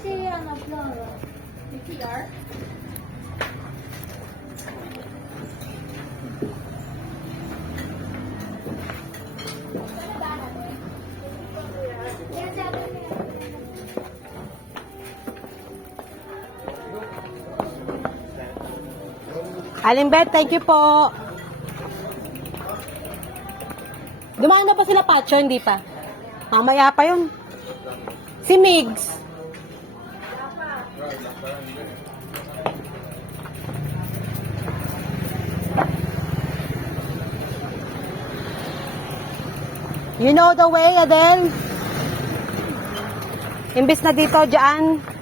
si Flora. PCR? Aling Bet, thank you po. Dumaan na pa sila Pacho, hindi pa. Mamaya pa yun. Si Migs. You know the way, Adele? Imbis na dito, dyan.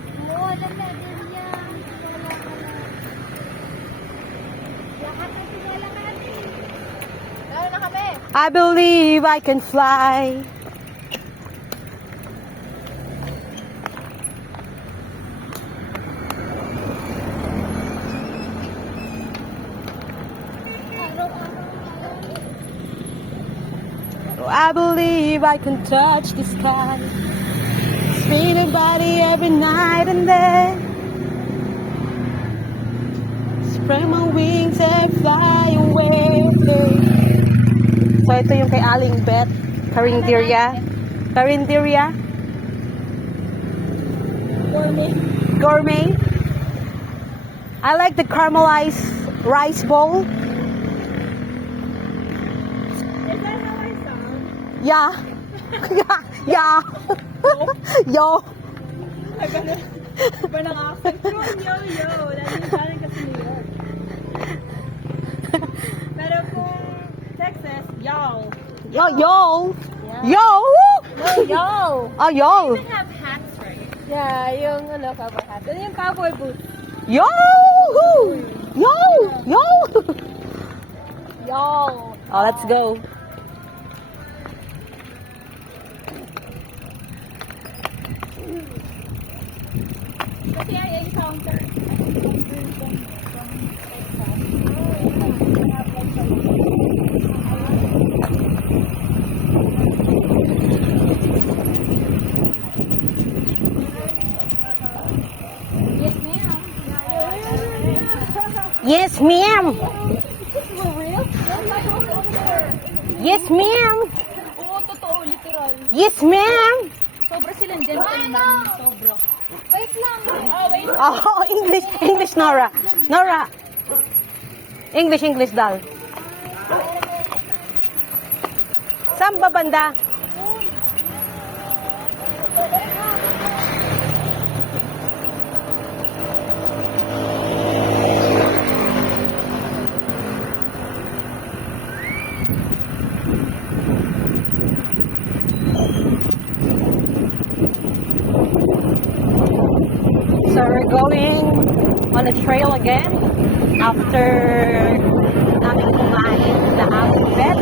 I believe I can fly. I believe I can touch the sky. Feel your body every night and day. Spread my wings and fly away. So ito yung kay Aling Bet, Carinderia. Carinderia? Gourmet. I like the caramelized rice bowl. Is that how I sound? Yeah. Yeah. Yo. Iba ng accent ko. Yo. Dahil galing kasi New York. Pero kung Texas, y'all. Yo. Yo. Yeah. Yo. Yo. Oh, yo. You have hats, right? Yeah, yung cowboy hat. Ano yung cowboy boots? Yo. Yo. Yo. Yo. Oh, let's go. Kasi I encountered from Texas. Yes, ma'am. For real? Yes, ma'am. Oo, totoo, literal. Yes, ma'am. Sobra silang gentleman. Sobra. Wait lang. Oh, wait. Oh, English, Nora. Nora. English, dal. Saan ba banda? So we're going on a trail again after namin kumain na Aling Bet.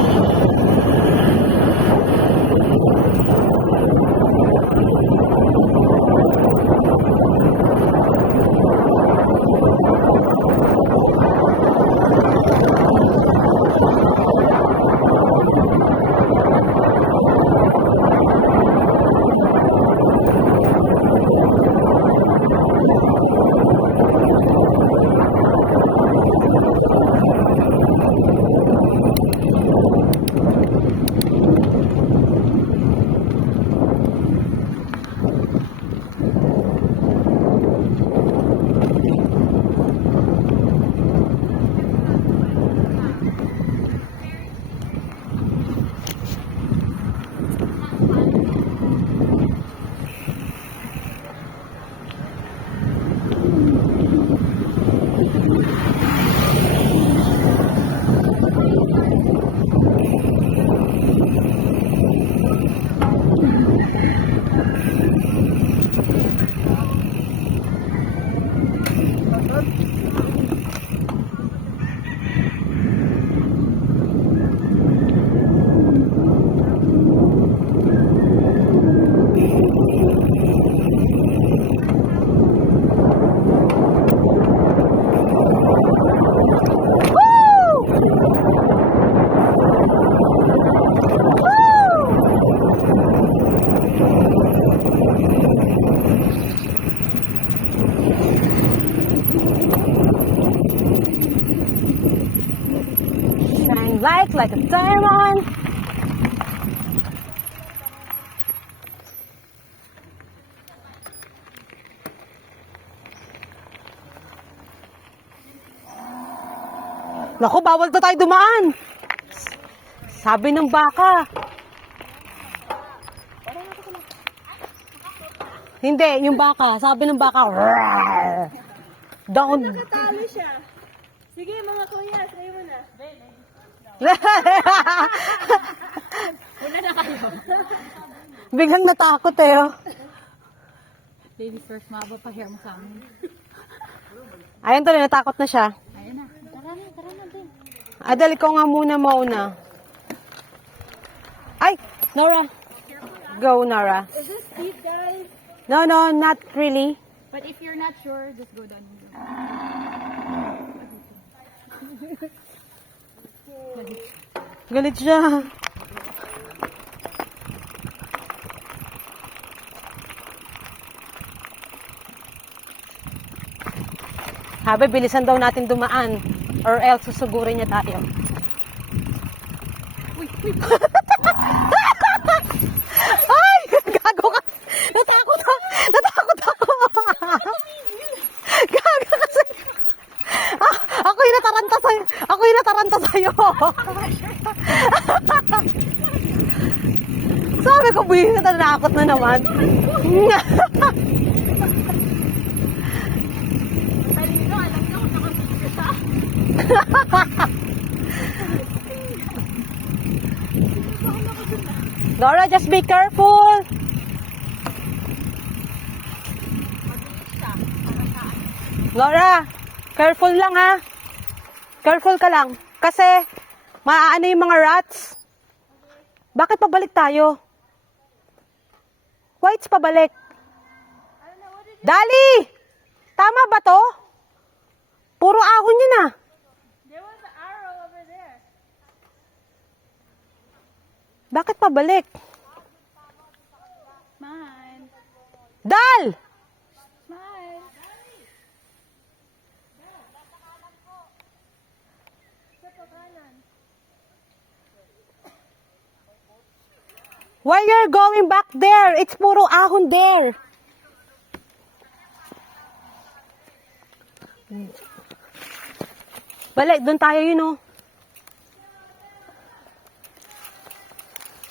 like a diamond. Naku, bawal na tayo dumaan. Sabi ng baka. Hindi, yung baka. Sabi ng baka. "Rawr." Down. Nakatalo siya. Sige, mga kuya, sa'yo mo na. Una na kayo. Biglang natakot eh. Oh. Ladies first, maabot pa hair mo sa amin. Ayun tuloy, natakot na siya. Ayun na. Tara na din. Adal, ikaw nga muna mauna. Ay, Nora. Go, Nora. Is this steep, guys? No, not really. But if you're not sure, just go down. Galit siya. Sabi, bilisan daw natin dumaan. Or else, susugurin niya tayo. Ay! Gago ka! Natakot ako! Gago kasi! Ako yung nataranta sa'yo! Sabi ko, buhay na natakot na naman. Laura, just be careful. Laura, careful lang ha. Careful ka lang. Kasi, maaano yung mga rats. Bakit pabalik tayo? Why it's pabalik? Dali! Tama ba to? Puro ahon yun ah. There was an arrow over there. Bakit pabalik? Mine. Dal! Mine. Why you're going back there? It's puro ahon there. Balik, doon tayo yun oh.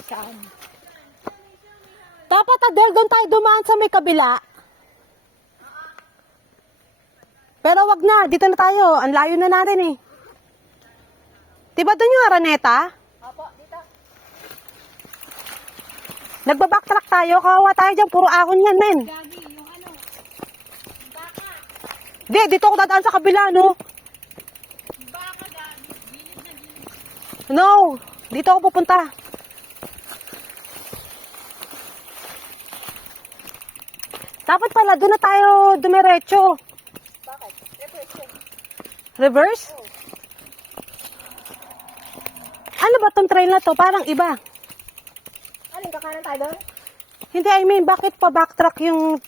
Saan? Dapat Adel, doon tayo dumaan sa may kabila. Pero wag na, dito na tayo. Ang layo na natin eh. Diba doon yung Araneta? Opo, dito. Nagbabacktrack tayo, kawawa tayo dyan. Puro ahon yan, men. Gagi, yung ano. Baka. Di, dito ako dadaan sa kabila, no? Baka, gagi. Gilid na gilid. No, dito ako pupunta. Dapat pala, doon na tayo dumiretso. Bakit? Reverse. Reverse? Ano ba tong trail na to? Parang iba. Aling kakanan tayo doon? Hindi, I mean, bakit pa backtrack yung...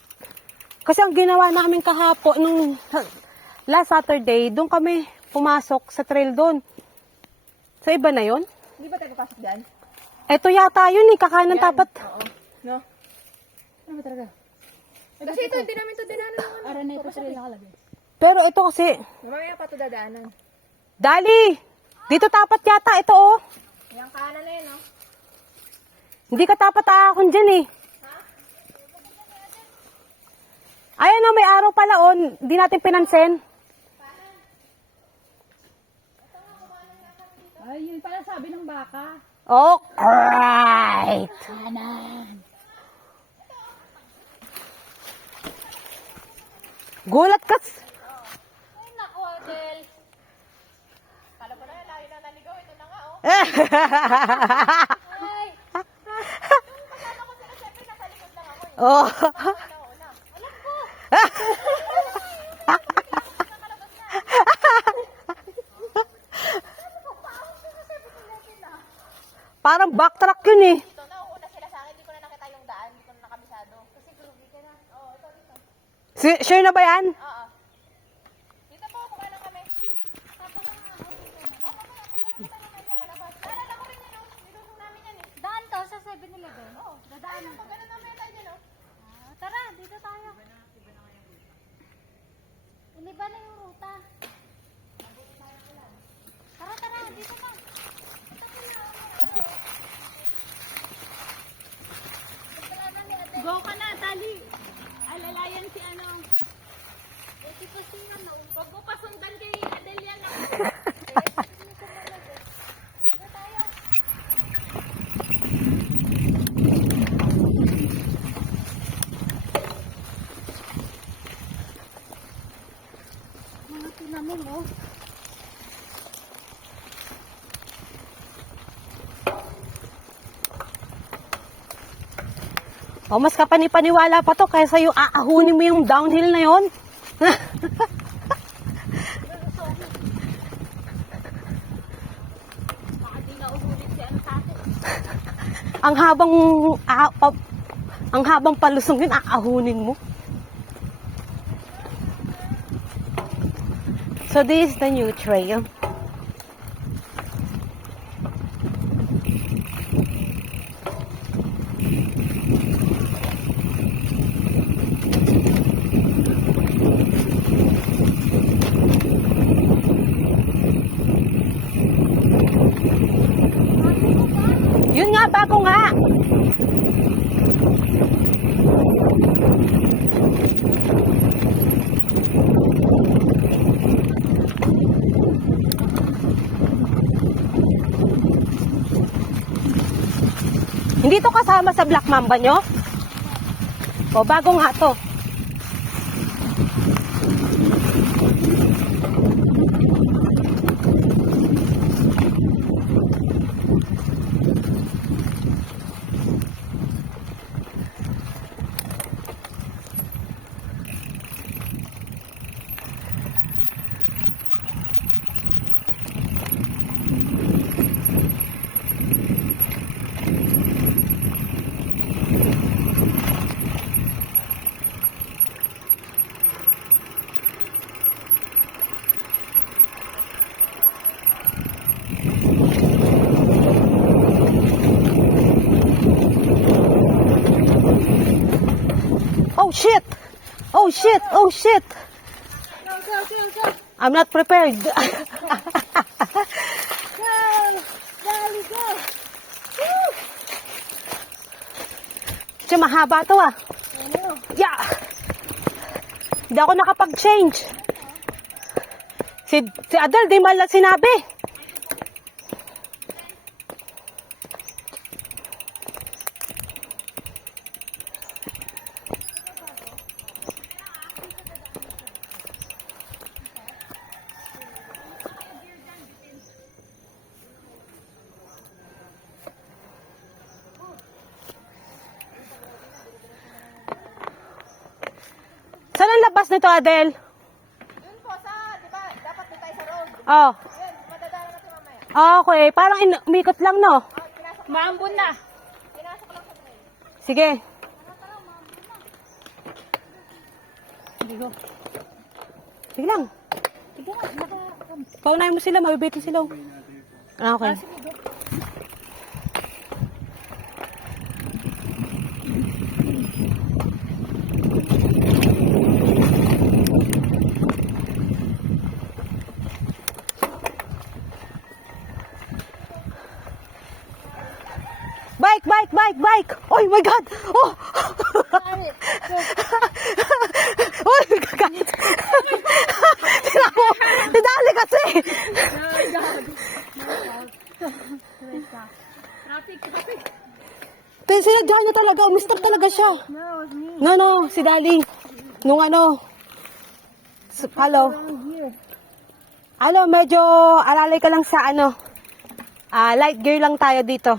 Kasi ang ginawa namin kahapon, nung last Saturday, doon kami pumasok sa trail doon. So, iba na yun? Hindi ba tayo papasok dyan? Eto yata yun eh, kakanan dapat. Oo. No? Ano ba talaga? Kasi ito, hindi namin ito dinanan ng ano. Araneta trail nakalagay. Pero ito kasi, Mamaya pa ito dadaanan. Dali! Dito tapat yata ito oh. Yung kanan na yun, no? Hindi ka tapat ahon dyan eh. Ayan oh, may araw pala oh. Hindi natin pinansin. Ay, yun pala sabi ng baka. Oh, right. Kanan. Gulat ka. Ay, naku, Adel. Kala mo na, layo na naligaw. Ito na nga, oh. Ay. Kasama ko sila, syempre, nasa likod lang ako. Oh. Una. Alam ko. Parang backtrack yun eh. Dito na, una sila sa akin. Hindi ko na nakita yung daan. Hindi ko na nakabisado. Kasi grubi ka na. Oo, ito, dito. Sure na ba yan? Oo. Dito po, kumain lang kami. Tapos lang ako dito na. Oo, mamaya, pagkakita na medyo palabas. Tara! Tara, dito tayo. Iniba na yung ruta. Tara, tara, dito ka. Go ka na, tali. Alalayan si ano. Ito pa siya, no? Huwag mo pasundan kay Adelia na. Dito tayo. Mga tinamin, oh. O, mas kapanipaniwala pa to kaysa yung aahunin mo yung downhill na yon. Baka di na umulit si ano sa atin. ang habang palusong yun, aahunin mo. So this is the new trail. Yun nga, bago nga. Hindi to kasama sa Black Mamba nyo? O, bago nga to. Oh shit! Oh shit! Oh shit! Go, go, go, go. I'm not prepared. Go. Dali, go. Woo! Siya, mahaba to ah. Ano? Yeah! Hindi ako nakapag-change. Si Adel, di man lang sinabi. Saan ang labas nito, Adel? Yun po sa, di ba, dapat doon tayo sa road. Oh. Yun, madadala natin mamaya. Okay, parang umikot lang, no? Maambon na. Pinasok lang sa trail. Sige. Sige lang. Sige na, Paunahin mo sila, mabibitin sila. Ah, okay. Bike, bike, bike, bike! Oh my God! Oh! Oh, nagkakait. Tinali kasi! Traffic. Pero sinadyahan niya talaga. Mister talaga siya. No, si Dali. Nung ano. Hello. Ano, medyo alalay ka lang sa ano. Light gear lang tayo dito.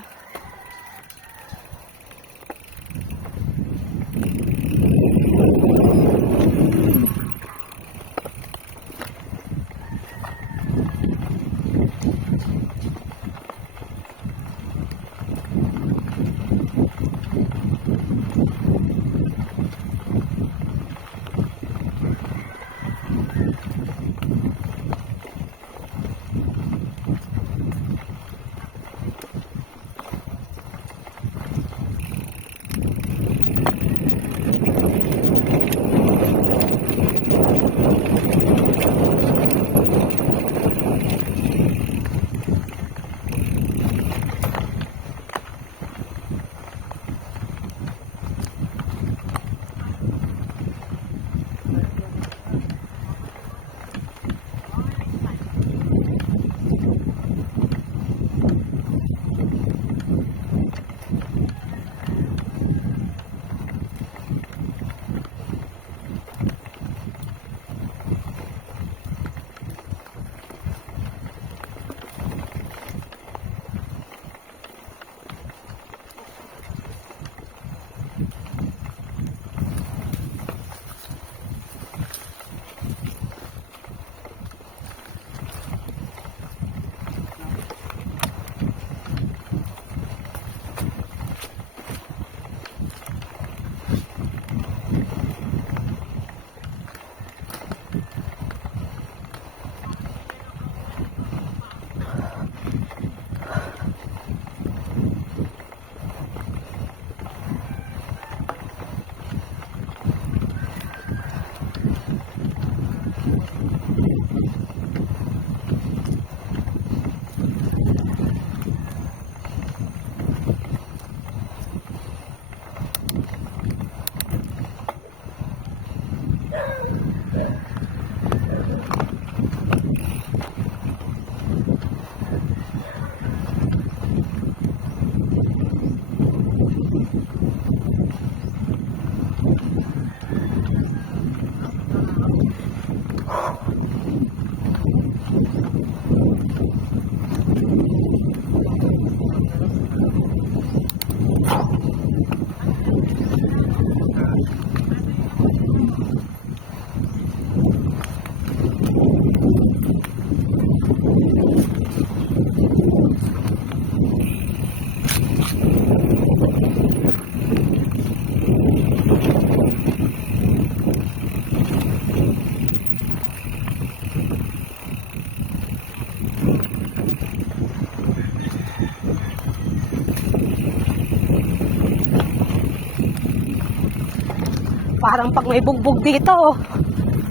Parang pag may bugbog dito, oh.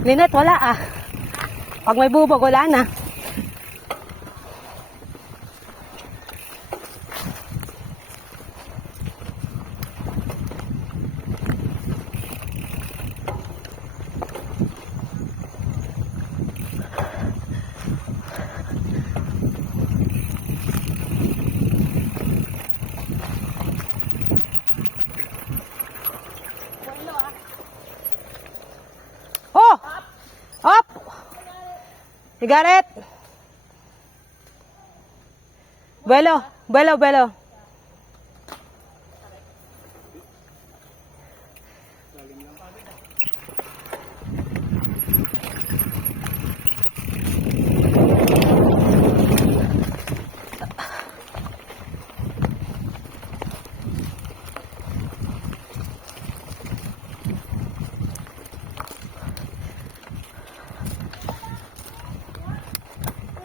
Linet, wala ah. Pag may bubog, wala na. Oh! Up! You got it? Buelo, buelo, buelo.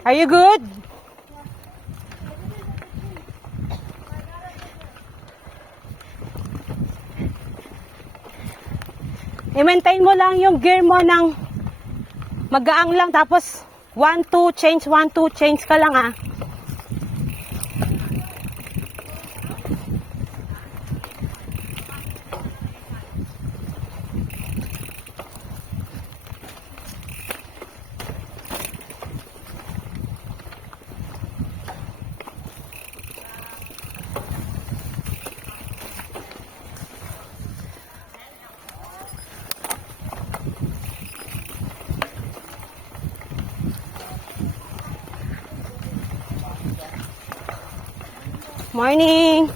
Are you good? I-maintain mo lang yung gear mo ng magaang lang, tapos 1-2 change, 1-2 change ka lang ah. Morning!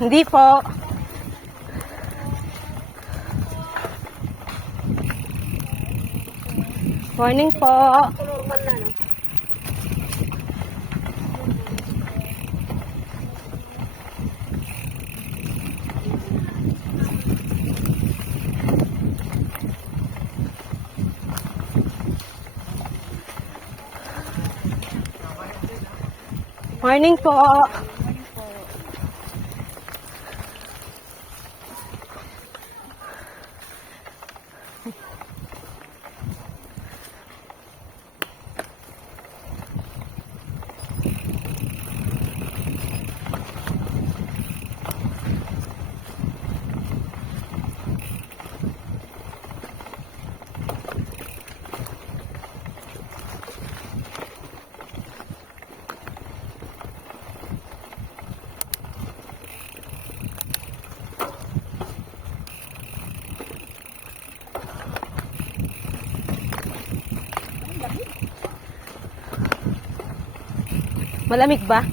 Hindi po. Morning po. Morning po. Malamig ba?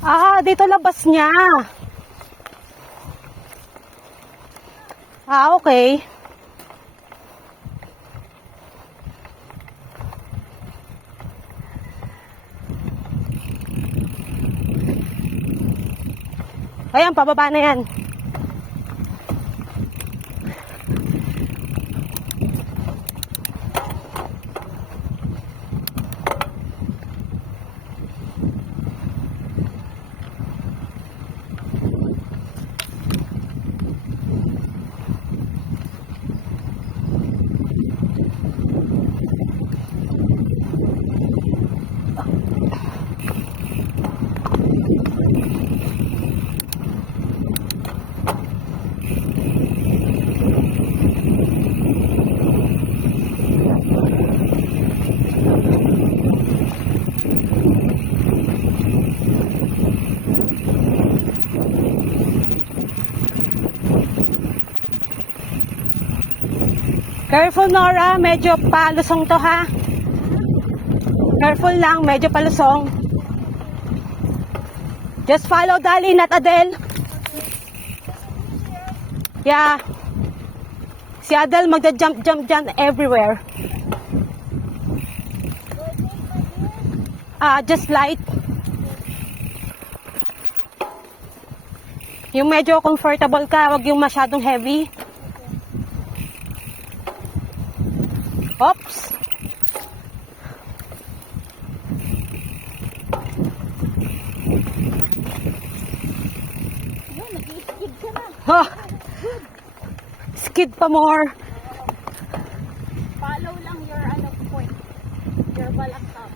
Ah, dito labas niya. Ah, okay. Ayan, pababa na yan. Careful, Nora. Medyo palusong to, ha? Careful lang. Medyo palusong. Just follow Dali, not Adele. Yeah. Si Adele magda-jump everywhere. Just light. Yung medyo comfortable ka, wag yung masyadong heavy. Oops. Yun, nag-i-skid ka na. Oh. Skid pa more. Follow lang your point. Your balakang.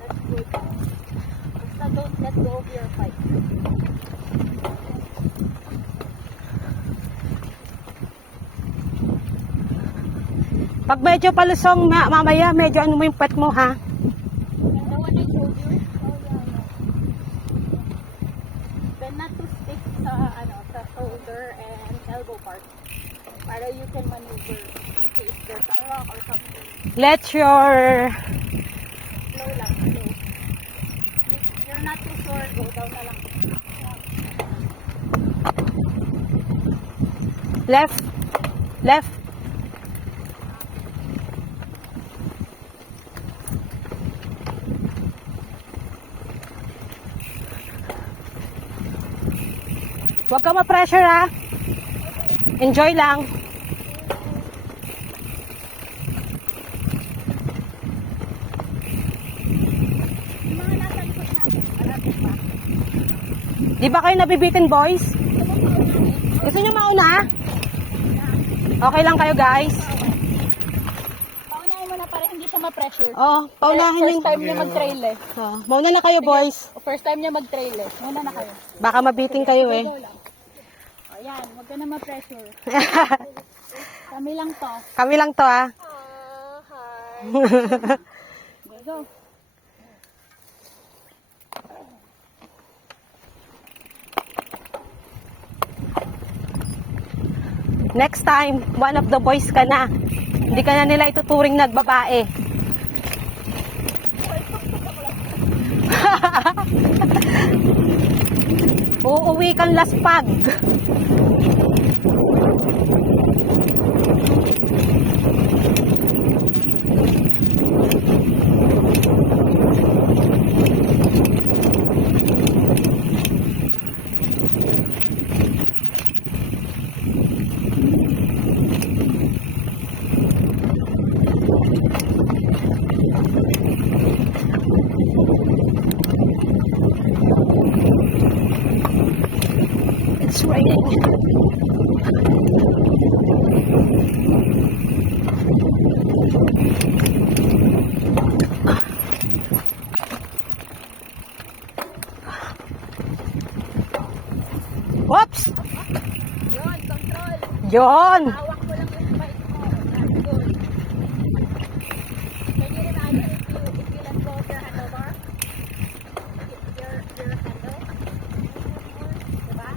That's good. Basta don't let go of your fight. Pag medyo palusong, mamaya medyo ano mo yung pet mo, ha? The one I told you? Oh, yeah. Then not to stick sa shoulder and elbow part. Para you can maneuver in case there's a rock or something. Let your... Slow lang, slow. If you're not too sure, go down na lang. Left. Left. Huwag ka ma-pressure, ha? Enjoy lang. Yung mga nasa likod natin, malapit pa. Di ba kayo nabibitin, boys? Gusto niyo mauna? Okay lang kayo, guys? Paunahin mo na para hindi siya ma-pressure. Oh, paunahin First yung... time niya mag-trail eh. Oh, mauna na kayo, boys. First time niya mag-trail eh. Muna na kayo. Baka mabiting kayo, eh. Go lang. O yan, huwag ka na ma-pressure. Kami lang to. Kami lang to, ha? Go, go. Next time, one of the boys ka na. Hindi ka na nila ituturing nagbabae. Uuwi kang laspag. It's raining. Whoops! Yun, control. Yon! Hawak mo lang yung bike mo. That's good. Can you imagine if you let go of your handlebar? Your handle? Diba?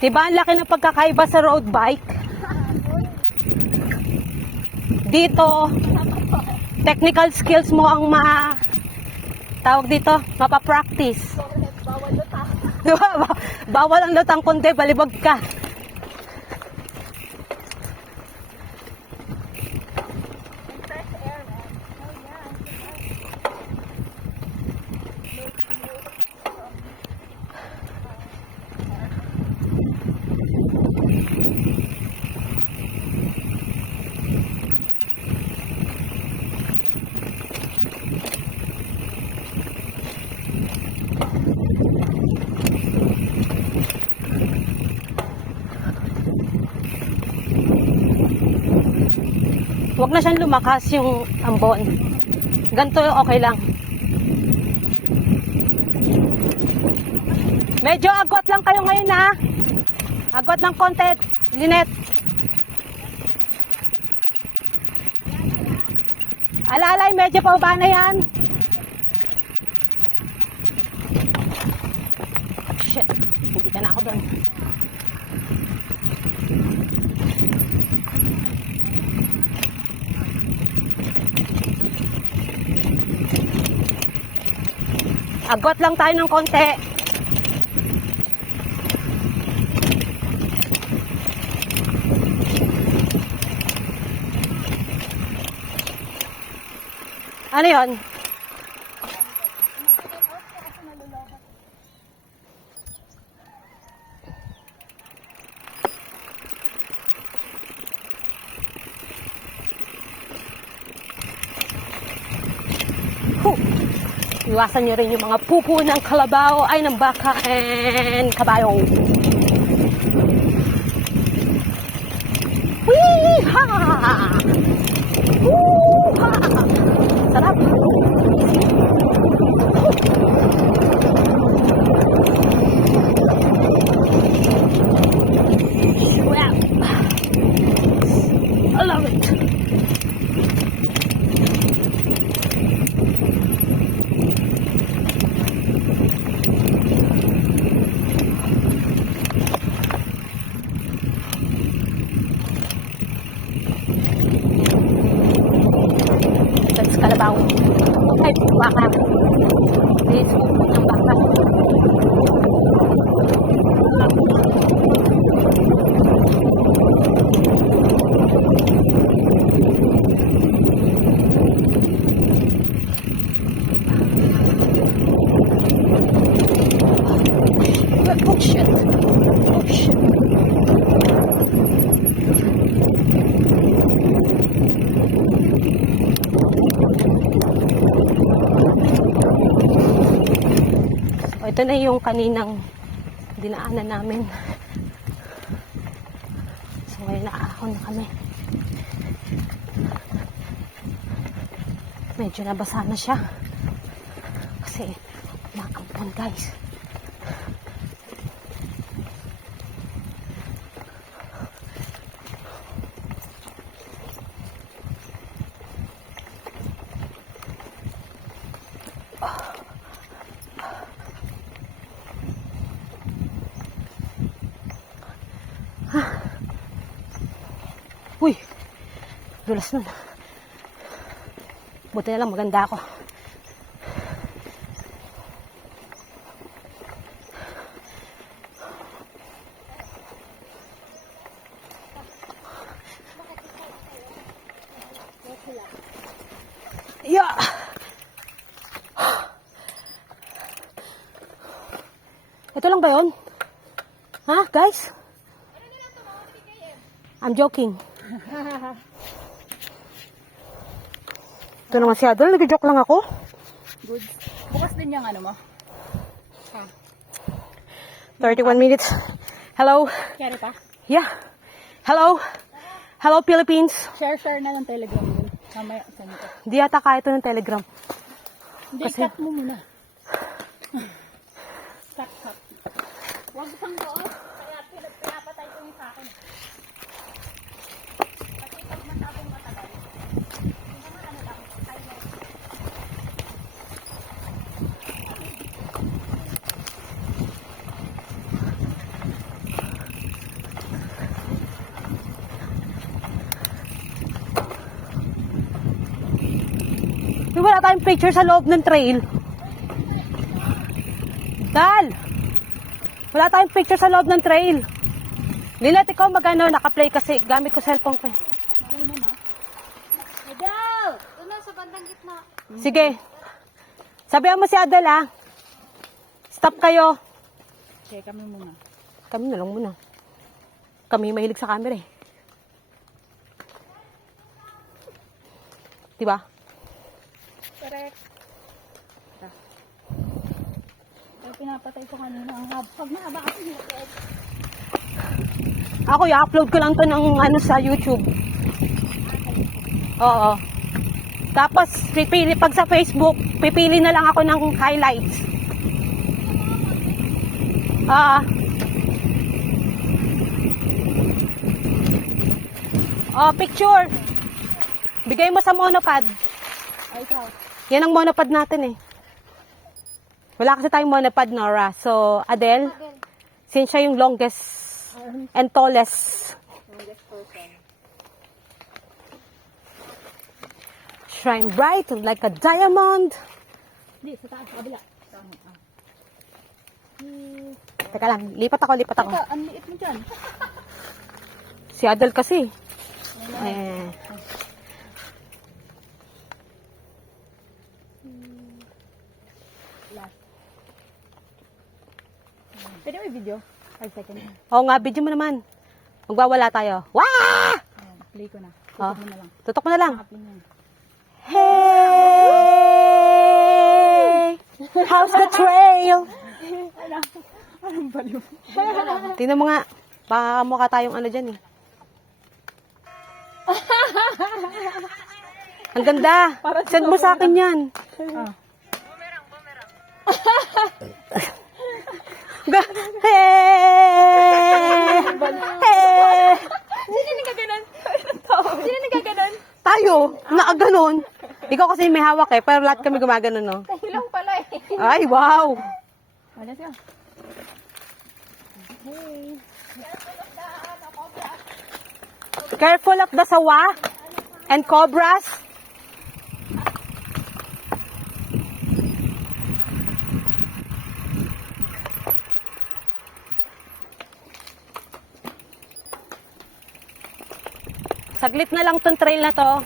Diba ang laki ng pagkakaiba sa road bike? Dito, technical skills mo ang tawag dito, mapapractice. Bawal lutang. Diba? Bawal ang lutang kundi, balibag ka. And fresh air, man. Oh, yeah. Huwag na siyang lumakas yung ambon. Ganito okay lang. Medyo agwat lang kayo ngayon, ha? Agwat ng konti, Linet. Alalay, medyo pa ba na yan? shit. Hindi ka na ako doon. Agot lang tayo ng konti. Ano yun? Iwasan nyo rin yung mga pupo ng kalabaw ay ng baka and kabayo. Wee-ha! Woo-ha! Sarap! Swap! I love it! That's kalabaw. Ay, baka. This pupo ng baka. Oh shit. Oh shit. O, ito na yung kaninang dinaanan namin. So, ngayon naahon na kami. Medyo nabasa na siya. Kasi, makampon guys. Uy, dulas nun. Buti na lang maganda ako. Yeah. Ito lang ba yun? Ha, guys? I'm joking. Ito naman si Adol, nag-joke lang ako. Good. Bukas din yung ano mo. 31 minutes. Hello? Kaya pa? Yeah. Hello? Hello, Philippines? Share na ng Telegram yun. Mamaya, send ko. Di yata kaya ito ng Telegram. Hindi, Kasi- cut mo muna. Cut. Huwag isang doon. Kaya pinapatay ko yung sa akin. Kasi pag masyadong matagal, yung mga ano lang, timer. Wala tayong picture sa loob ng trail. Dal! Wala tayong picture sa loob ng trail. Lilat, ikaw magano, naka-play kasi gamit ko cellphone ko. Mauna na. Adel! Doon na sa bandang gitna. Sige. Sabihan mo si Adel, ha? Stop kayo. Okay, kami muna. Kami na lang muna. Kami mahilig sa camera, eh. Diba? Correct. Kaya pinapatay ko kanina. Ang haba. Pag mahaba kasi hinatid. Ako, i-upload ko lang to ng ano sa YouTube. Oo. Tapos, pag sa Facebook, pipili na lang ako ng highlights. Picture. Bigay mo sa monopod. Ay, ikaw. Yan ang monopod natin eh. Wala kasi tayong monopod, Nora. So, Adele, Adel. Since siya yung longest and tallest. Shine bright like a diamond. Hindi, sa taas, sa kabila. Teka lang, lipat ako. Ito, ang liit mo dyan. Si Adel kasi. Eh. Pwede may video? 5 seconds. Oo nga, video mo naman. Magwawala tayo. Wah! Ayan, play ko na. Oh. Tutok mo na lang. Tutok mo na lang. Play mo yan. Hey! How's the trail? Anong baliw? Tingnan mo nga. Baka mukha tayong ano dyan eh. Ang ganda. Send mo sa akin yan. Ah. Hey! Hey! Sino nagkaganon? Sino nagkaganon? Tayo, nakaganon. Ikaw kasi may hawak eh, pero lahat kami gumaganon, no? Hilong pala eh. Ay, wow! Wala siya. Careful of the sawa and cobras. Saglit na lang tong trail na to.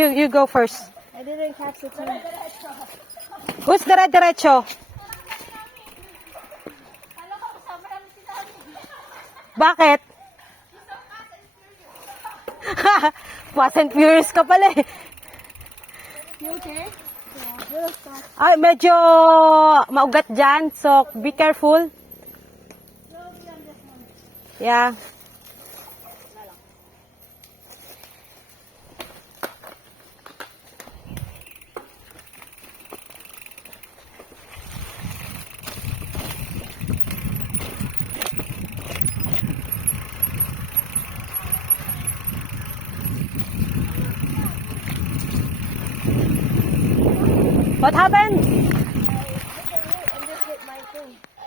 You go first. I didn't catch the turn. Who's dire-diretso? Bakit? Fast and Furious ka pala eh. You okay? Ay, medyo maugat dyan, so be careful. Yeah. What happened?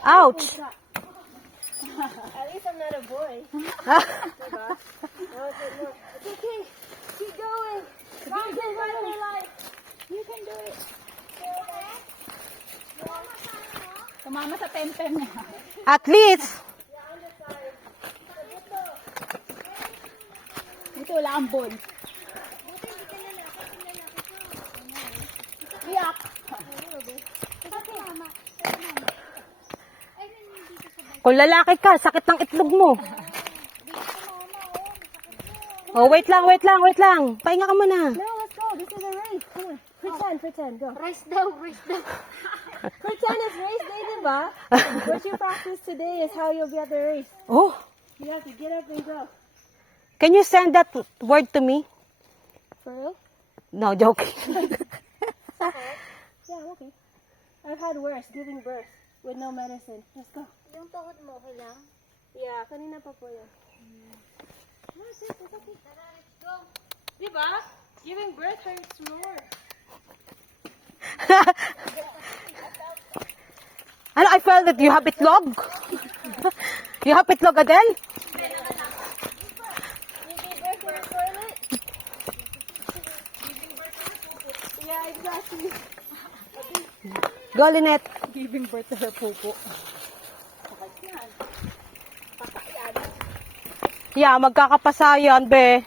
Ouch. At least I'm not a boy. It's okay. Keep going. Mountain, run for your life. You can do it. Tumama sa temtem niya. At least. Dito wala ang bone. Iyak. Kung lalaki ka, sakit ng itlog mo. Oh, wait lang. Pahinga ka muna. No, let's go. This is a race. Come on. Pretend, go. Race daw. Pretend it's race. They didn't Diba? What you practice today is how you'll get the race. Oh, You have to get up and go. can you send that word to me? For real? No, joking. Yeah, okay. I've had worse, giving birth with no medicine. Let's go. Yung tuhod mo, okay lang? Yeah, kanina pa po yan. It's okay. Tara, let's go. Diba? Giving birth hurts more. Ano, I felt that you have itlog. You have itlog, Adele? Yeah, exactly. Go, Lynette. Giving birth to her pupo. Yeah, magkakapasayan, be.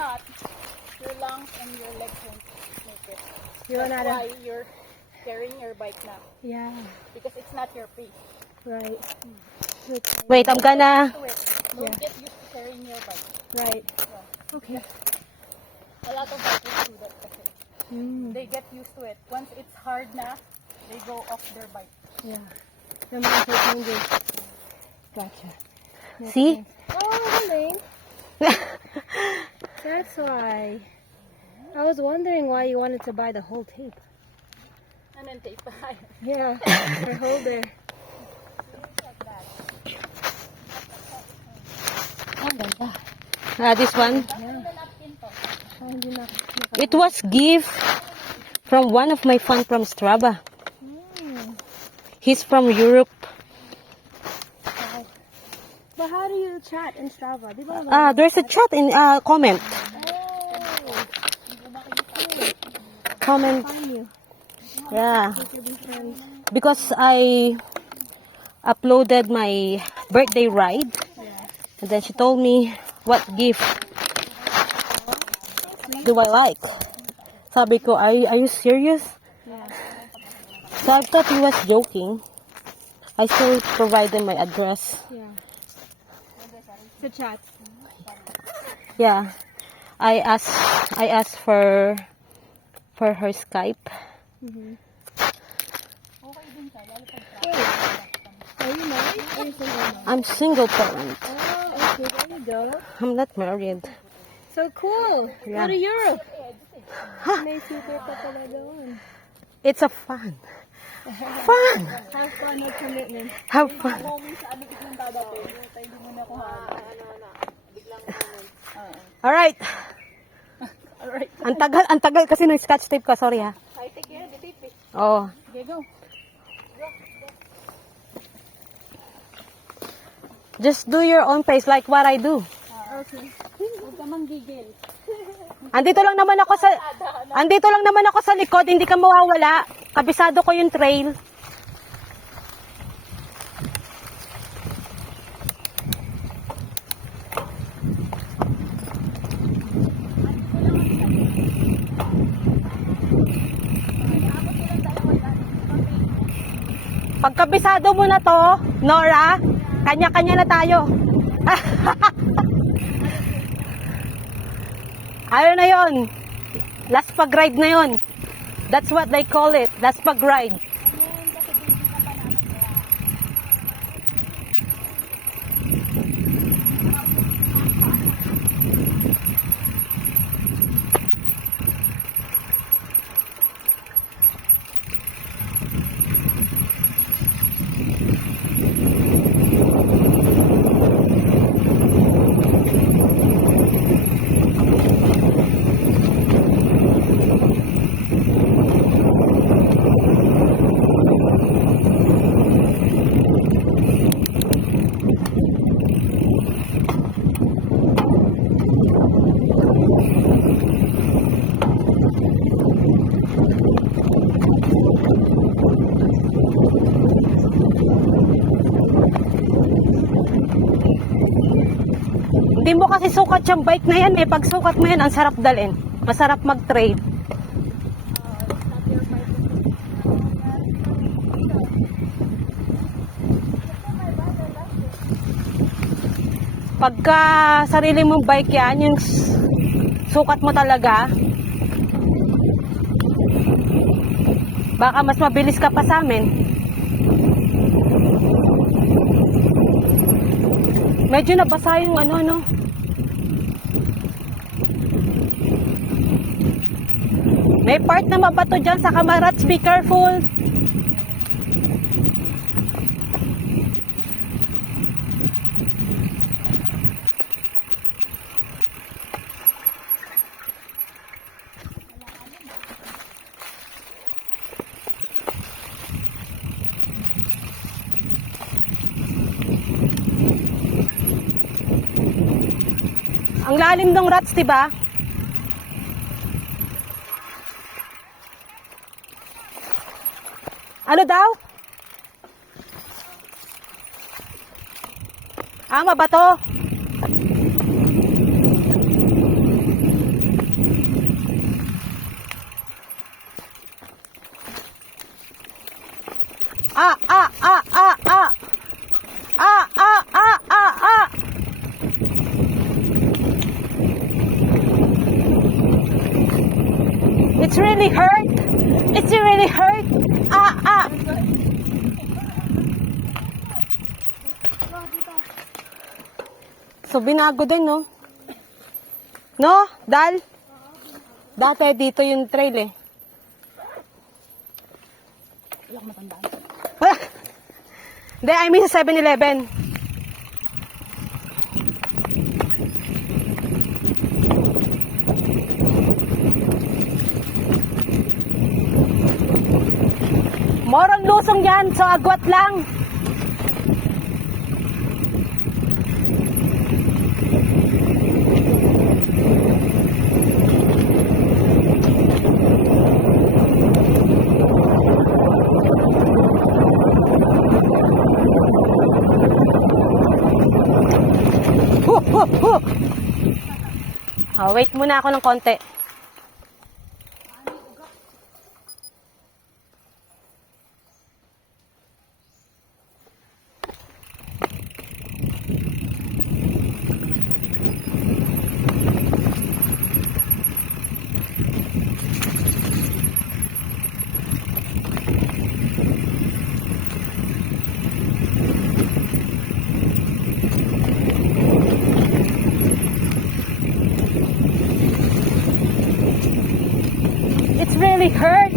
not, your lungs and your legs won't make it. Yun, That's Ada. why you're carrying your bike now. Yeah, Because it's not your free. right. Wait, I'm gonna... Do it. Don't get used to carrying your bike. Right. Yeah. Okay. A lot of bikers do that kasi. Mm. They get used to it. Once it's hard na, they go off their bike. Yeah. Yung mga changes. Gotcha. Makes See? sense. Oh, really? That's why. I was wondering why you wanted to buy the whole tape. And then tape behind. Yeah, for holder. This one. Oh, hindi na. It was gift from one of my fan from Strava. He's from Europe. But how do you chat in Strava? Di ba? There's a chat in comment. Comment. Find you. Yeah. We could be friends. Because I uploaded my birthday ride. And then she told me what gift do I like. Sabi ko, are you serious? Yeah. So I thought he was joking. I still provided my address. Yeah. To chat. Yeah. I asked for her Skype. Mm-hmm. Wait. Are you married? Or are you single now? I'm single parent. Oh, okay. There you go. I'm not married. So cool. Yeah. Go to Europe. May secret pa pala doon. It's a fun. Fun. Have fun with commitment. Have fun. Alright. Alright. Ang tagal kasi ng scotch tape ko. Sorry ha. I take care of the tape eh. Oh. Okay, go. Just do your own pace like what I do. Okay. Huwag ka manggigil. Andito lang naman ako sa likod, hindi ka mawawala. Kabisado ko yung trail. Pagkabisado mo na to, Nora, kanya-kanya na tayo. Ayun na yun. Last pag ride na yun. That's what they call it. Last pag ride. Hindi mo kasi sukat yung bike na yan eh. Pag sukat mo yan, ang sarap dalhin. Masarap mag-trade. Pagka sarili mong bike yan, yung sukat mo talaga, baka mas mabilis ka pa sa amin. Medyo nabasa yung ano. May part na mabato dyan sa kamarats. Be careful. Ang lalim ng rats, diba? Ano daw? Mabato. It's really hurt. It's really hurt. Ah. So, binago din, no? No, Dal? Dati dito yung trail, eh. Wala akong matandaan. Hindi, I mean sa 7-Eleven. Morong lusong yan, so agwat lang. Wait muna ako ng konti. It's really hurt.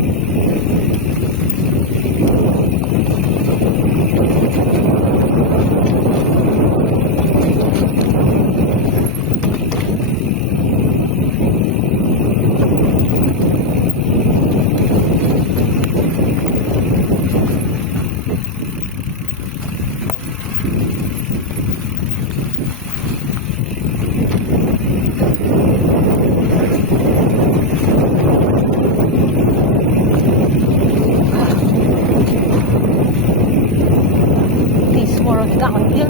Please, more of downhill.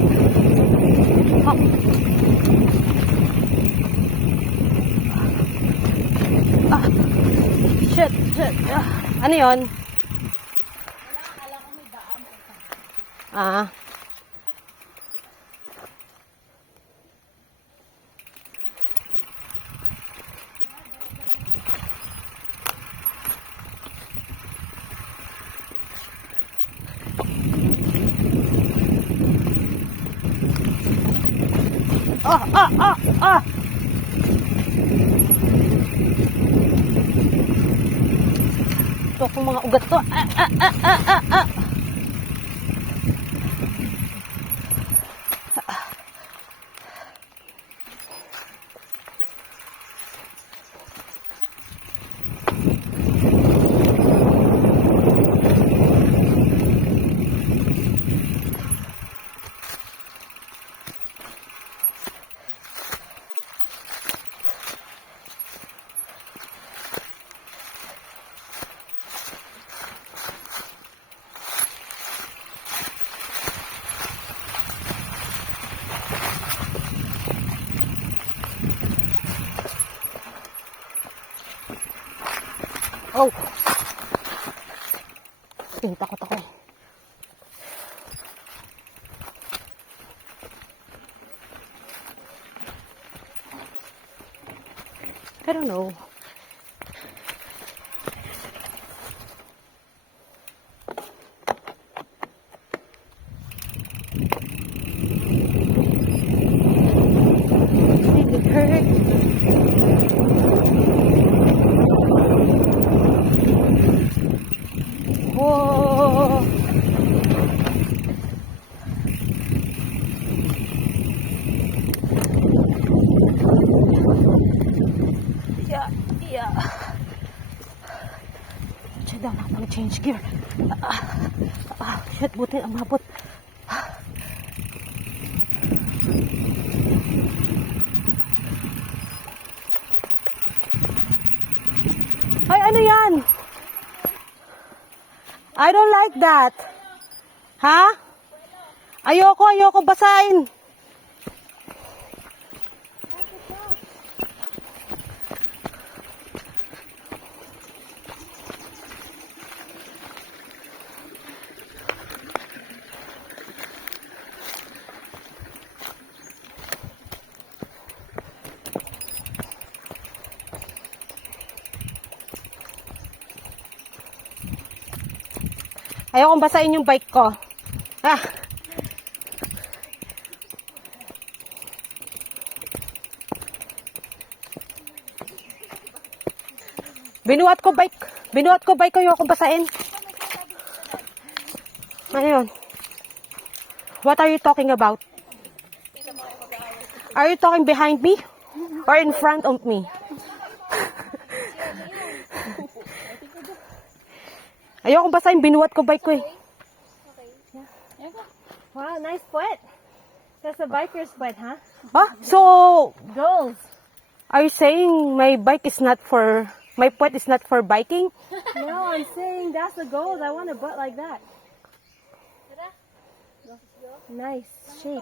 Oh. Ah. Shit. Ano yun? Ah. Ah! Ito akong mga ugat to. Oh! Takot ako eh. I don't know. It hurt. Whoa. Yeah. Siya daw na mag-change gear. Shit, buti ang mabot. Ay, ano yan? I don't like that. Ha? Ayoko basahin. Ayokong basahin yung bike ko. Ah. Binuhat ko bike ko, ayokong basahin. Ayun. What are you talking about? Are you talking behind me? Or in front of me? Ayokong basahin, binuhat ko bike ko eh. Wow, nice sweat. That's a biker's sweat, huh? Ah, so, Goals. are you saying my puwet is not for biking? No, I'm saying that's the goals. I want a butt like that. Nice shape.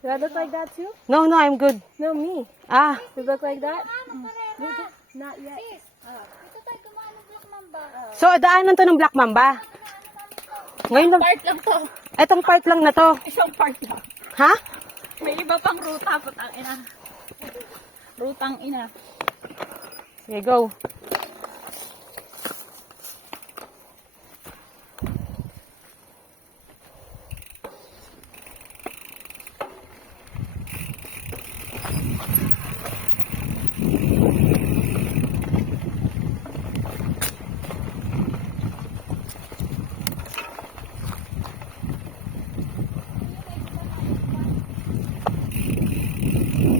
Do I look like that too? No, I'm good. No, me. Ah, You look like that? Not yet. so daanan to ng Black Mamba. Ngayon lang. Part lang to. Etong part lang na to. Isang part lang. Ha? May iba pang ruta, putang ina. Rutang ina. Here you go.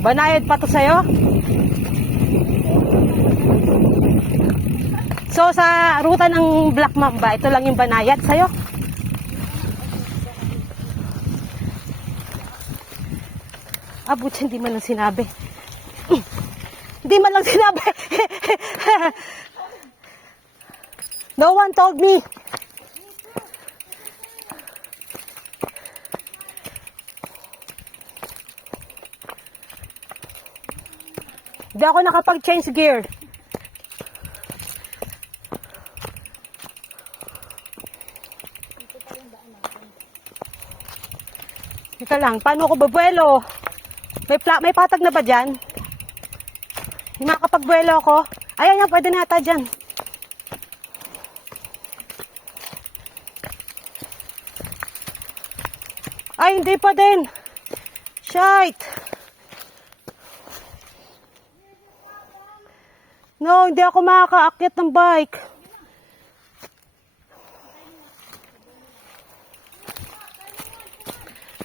Banayad pa to sa'yo? So, sa ruta ng Black Mamba, ito lang yung banayad sa'yo? Buti hindi man lang sinabi. Hindi man lang sinabi. No one told me. Hindi ako nakapag-change gear. Ika lang, paano ako babuelo? May patag na ba dyan? Hindi makakapagbuelo ako. Ayan nga, pwede na yata dyan. Ay, hindi pa din. Shite. No, hindi ako makakaakyat ng bike.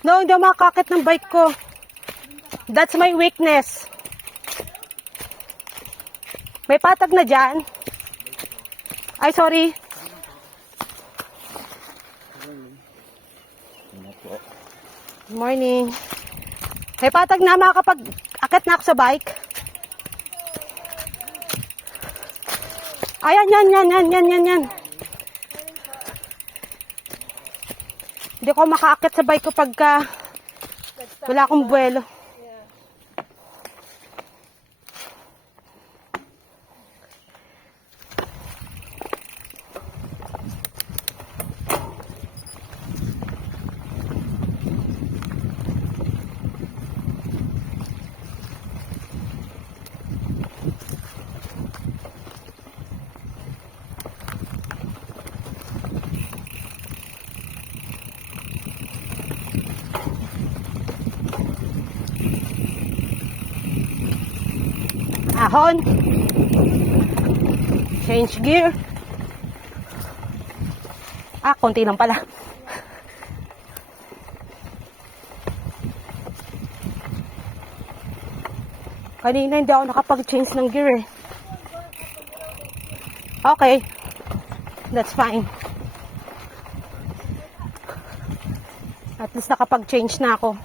No, hindi ako makakaakyat ng bike ko. That's my weakness. May patag na dyan. Ay, sorry. Good morning. May patag na, makakapag-akit na ako sa bike. Ayan, yan. Hindi ko makaakit sa bike ko pagka wala akong buwelo. Ahon. Change gear. Konti lang pala. Kanina hindi ako nakapag-change ng gear eh. Okay. That's fine. At least nakapag-change na ako.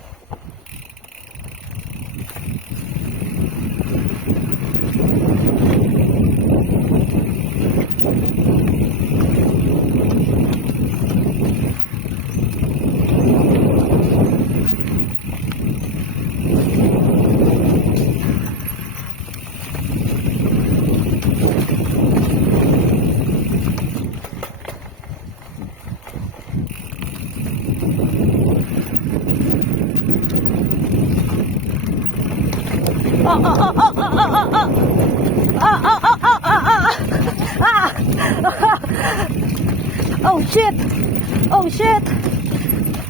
Oh shit! Oh shit!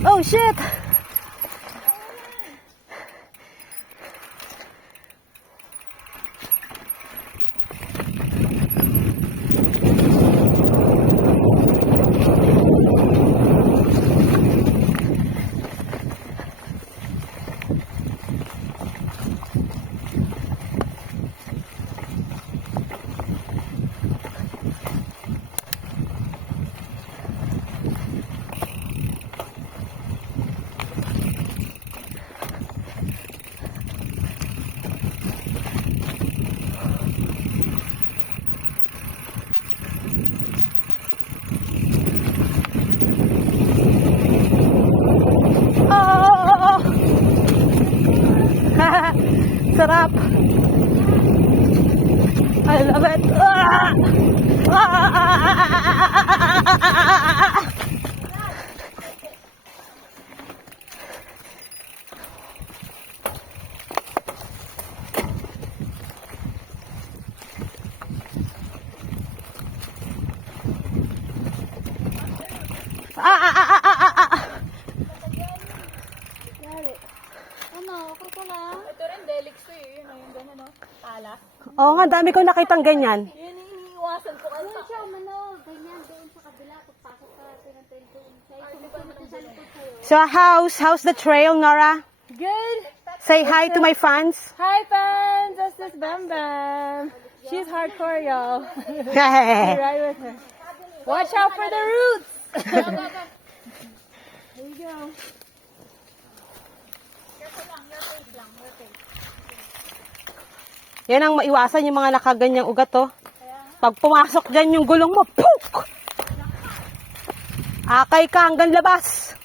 Oh shit! Oh! Sarap! I love it! Ano, ako lang. Ito rin, delix to eh. Yun, yung gano'n, no? Tala. Oo nga, dami ko nakitang ganyan. Yun, iniiwasan ko. Ano siya, Ganyan, doon sa kabila. Pagpasok ka, pinatay doon. So how's the trail, Nora? Good. Say hi to my fans. Hi, fans. This is Bam Bam. She's hardcore, y'all. Hey. Right with her. Watch out for the roots. Here we go. Yan ang maiwasan yung mga nakaganyang ugat, oh. Pag pumasok dyan yung gulong mo, pook! Akay ka hanggang labas.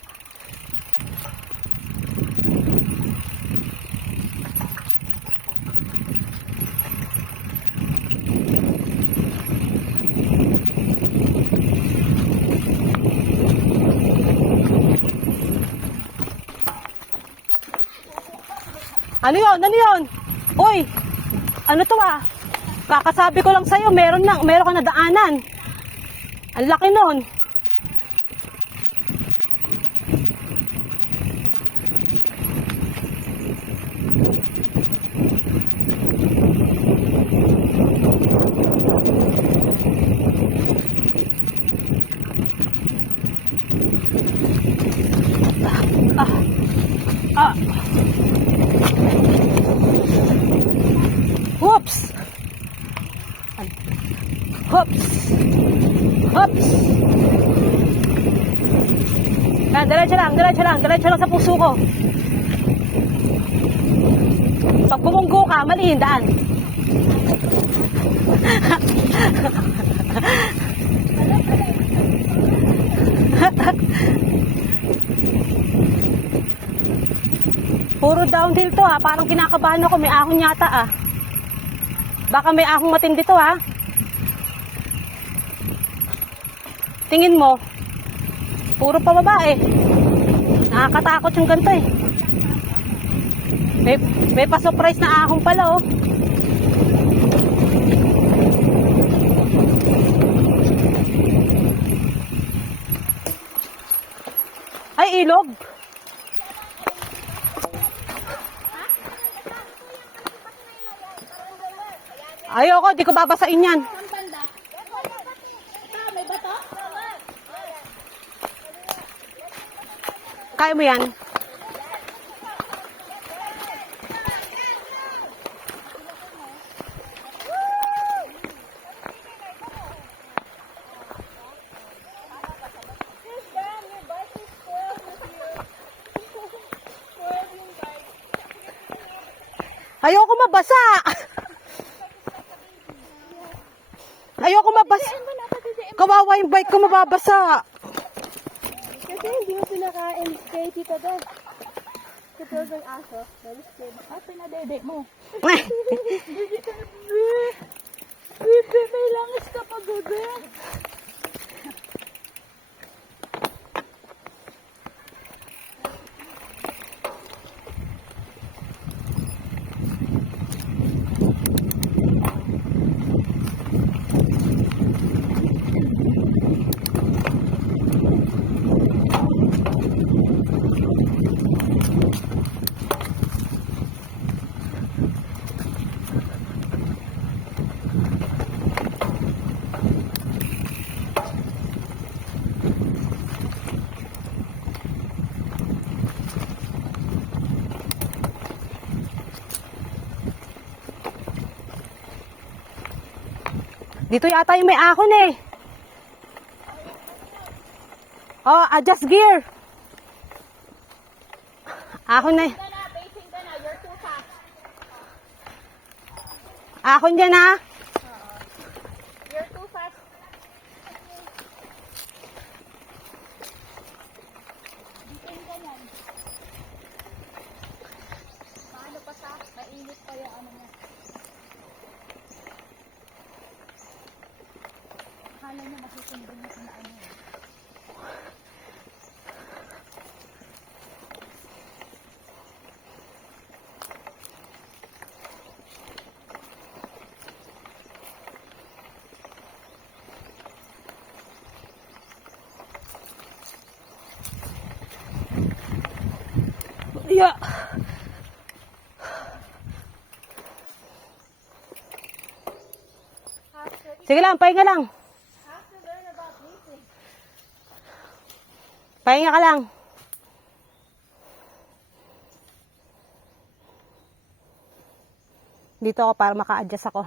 Ano yun? Ano yun? Uy! Ano to ah? Kakasabi ko lang sa'yo, meron ka na daanan. Ang laki nun. Whoops! Whoops! Whoops! Yan, diretso lang sa puso ko. Pag bumunggo ka, mali yung daan. Puro downhill to ha, parang kinakabahan ako, may ahon yata ah. Baka may ahong matindi to ha. Tingin mo, puro pababa eh. Nakakatakot yung ganito eh. May pa-surprise na ahong pala oh. Ay, ilog. Ayoko, di ko babasain yan. may bato? Kaya mo yan? Ayoko mabasa. Ayoko mabasa. Kawawa yung bike ko mababasa. Kasi hindi mo pinakain kay Tita Dad. Ito yung aso. Daliskin. Ah, pinadede mo. Bebe, may langis ka pa, bebe. Dito yata yung may ahon eh. Oh, adjust gear. Ahon na. Ka na, pacing ka na. You're too fast. Ahon dyan ha. You're too fast. Bitin ka yan. Paano pa sa? Mainit pa yung ano niya. Akala niya masisundin niya kung ano eh. Yeah. Sige lang, pahinga lang. Have to learn about pacing. Pahinga ka lang. Dito ako para maka-adjust ako.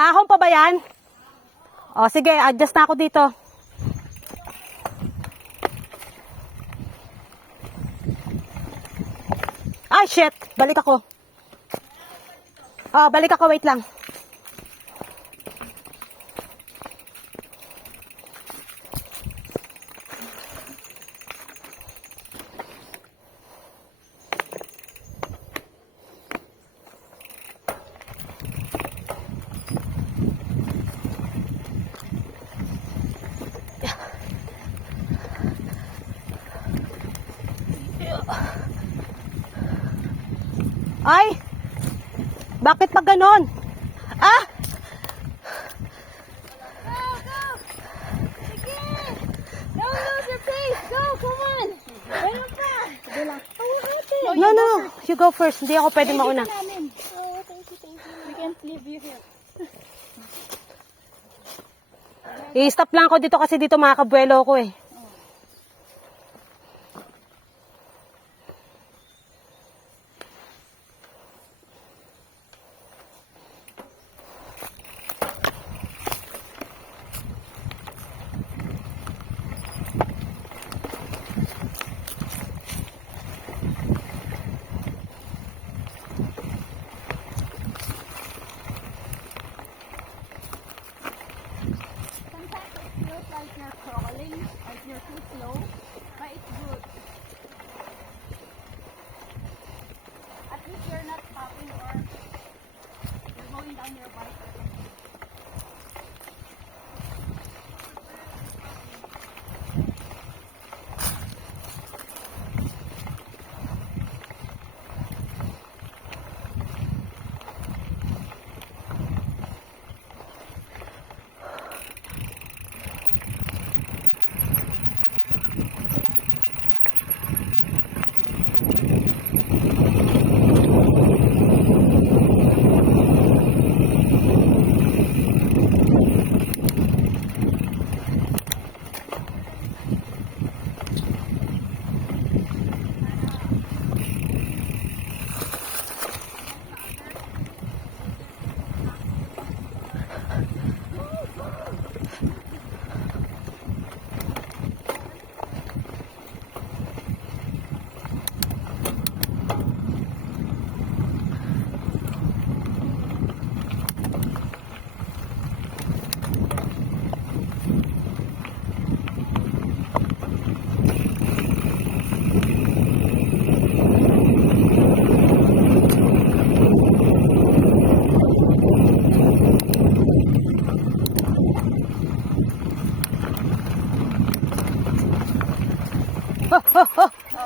Ahon pa ba yan? O sige, adjust na ako dito. Ay, shit. Balik ako. Balik ako. Wait lang. Ay! Bakit pa ganon? Ah! Go, go! Sige! Don't lose your pace! Go, come on! Meron pa! No. You go first. Hindi ako pwede mauna. Namin. Oh, thank you. We can't leave you here. I-stop lang ako dito kasi dito makakabuelo ko eh. Sometimes it feels like you're crawling, like you're too slow, but it's good. At least you're not stopping or you're going down your bike or something.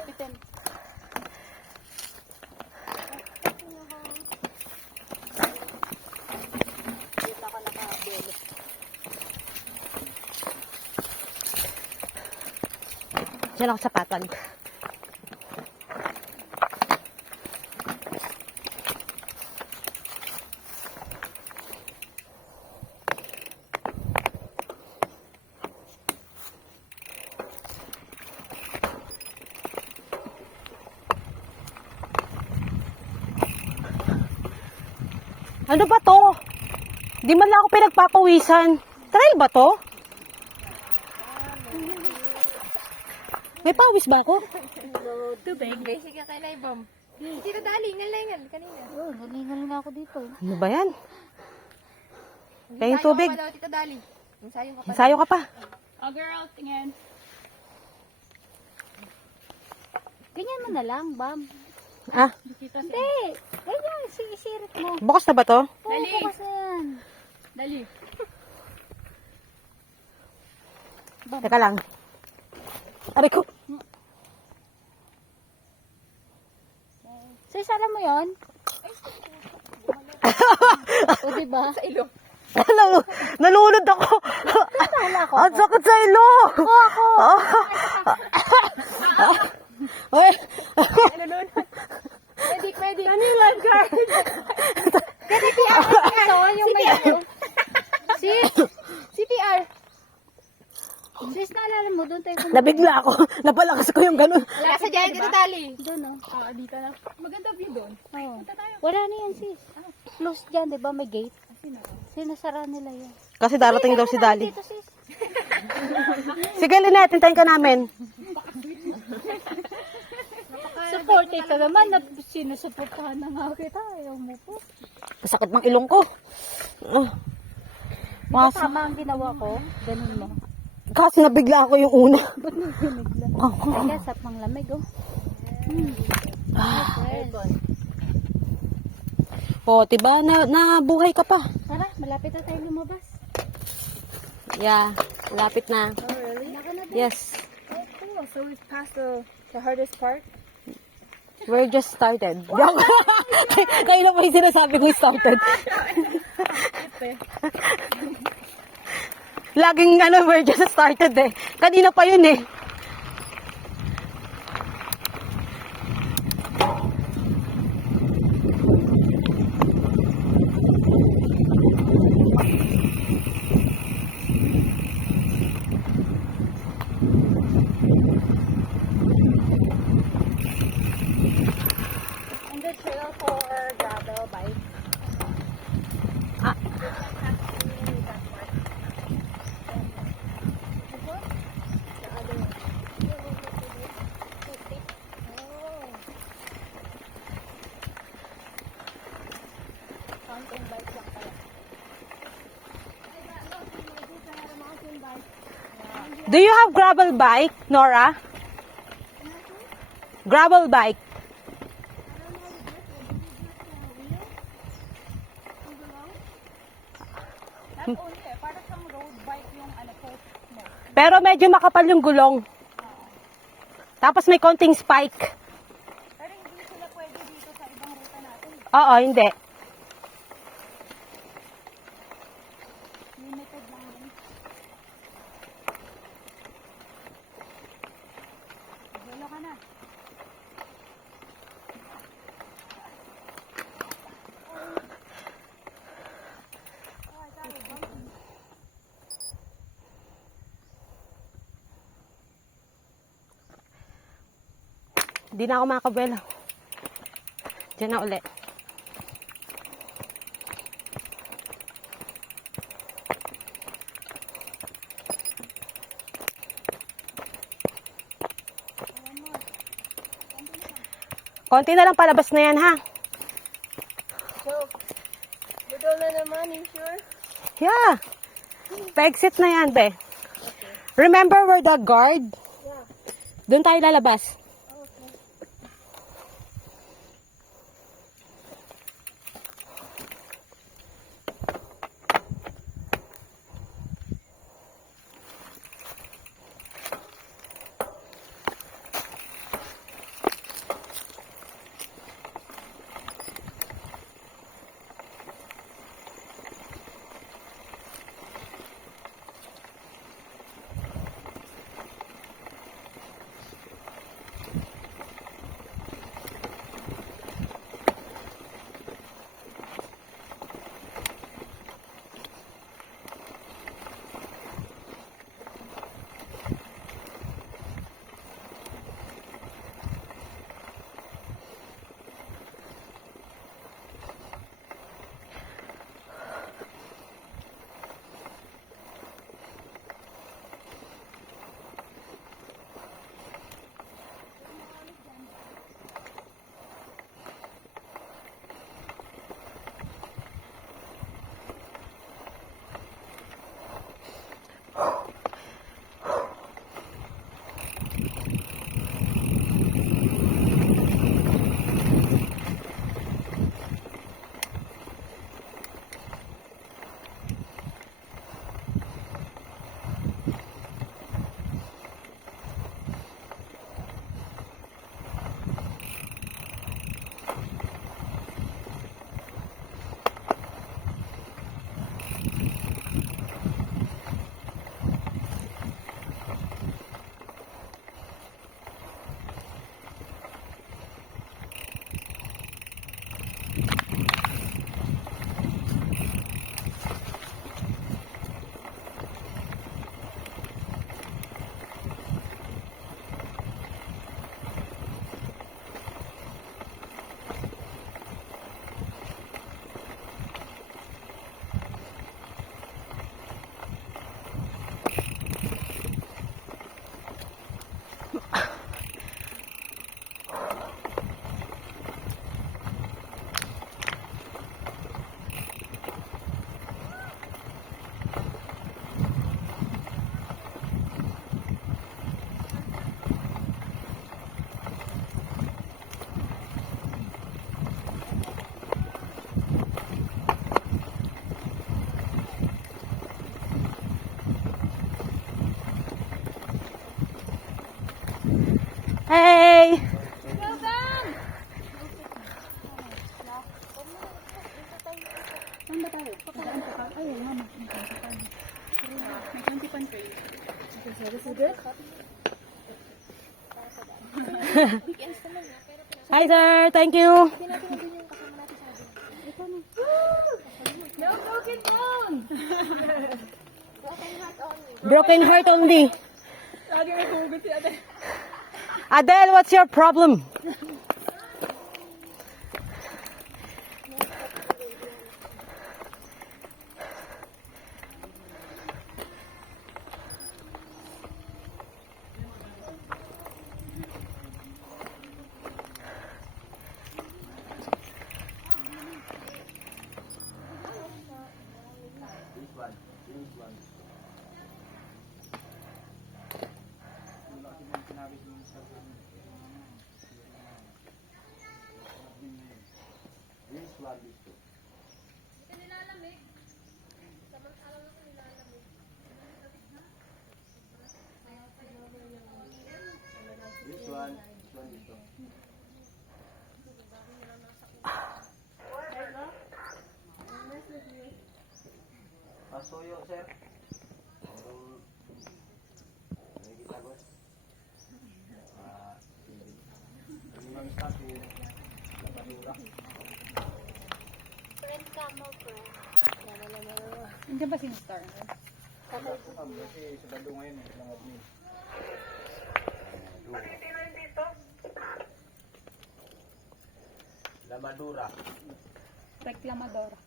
Bitin. Dito ako nakabuelo. Diyan ako sa patag. Ano ba to? Di man lang ako pinagpapawisan. Trail ba to? May pawis ba ako? Tubig. Basic ka kay Naibam. Dito dali, ngalingan kanina. Oh, nalingal nga ako dito. Ano ba yan? Kaya yung tubig. Ensayo ka pa daw, Tita Dali. Ensayo ka pa. Ensayo ka pa. Oh, girl, tingin. Ganyan mo na lang, Bam. Ah, Hindi. Ganyan, isirit mo. bukas na ba to? Oo, bukas na yan. Dali. Teka lang. Aray ko. Sis, alam mo yun? O, diba? Sa ilo. Nalulod ako. Tala ko. Ang sakit sa ilo. Ako. Ay, Ano nun? Medic. Ano yung lifeguard? Ito, yung may... Sis, CPR. sis, naalala mo, doon tayo kumain. nabigla ako. Napalakas ko yung ganun. Wala sa dyan, Tita Dali. Doon, oh. Dito na. Maganda view doon. Oo. Wala na yan, sis. Close dyan, di ba? May gate. Sinasara nila yun. Kasi darating daw si Dali. Dito, sis. Sige, Lynette, hintayin ka namin. Supported ka naman. Sinusuportahan na nga kita. Ayaw mo po. Masakit mang ilong ko. Masa. Tama ang ginawa ko. Ganun mo. Kasi nabigla ako yung una. Ba't nang pinigla? Ako. Ay, gasap ng lamig, oh. Aircon. Oh, diba? Nabuhay ka pa. Tara, malapit na tayo lumabas. Yeah, lapit na. Oh, really? Yes. Oh, cool. So we've passed the hardest part. We're just started. Kayo na pa yung sinasabi ko started. Laging we're just started eh. Kanina pa yun eh. And the trail for gravel bike. Do you have gravel bike, Nora? Gravel bike. Not only, para sa road bike yung post mo. Pero medyo makapal yung gulong. Tapos may konting spike. Pero hindi sila pwede dito sa ibang ruta natin. Oo, hindi. Limited lang din. Gelo ka na. Hindi na ako makakabuelo. Diyan na ulit. Konti na lang palabas na yan, ha? So, budol na naman, you sure? Yeah. Pa-exit na yan, be. Remember where the guard? Yeah. Doon tayo lalabas. This is good? Hi, sir. Thank you. No broken bone! Broken heart only. Lagi may hugot si ate. Adele, what's your problem? Pasuyo, sir. Nandiyan ba si Star? Kasi sa bando ngayon, lang admin. Lamadura. Reklamadora.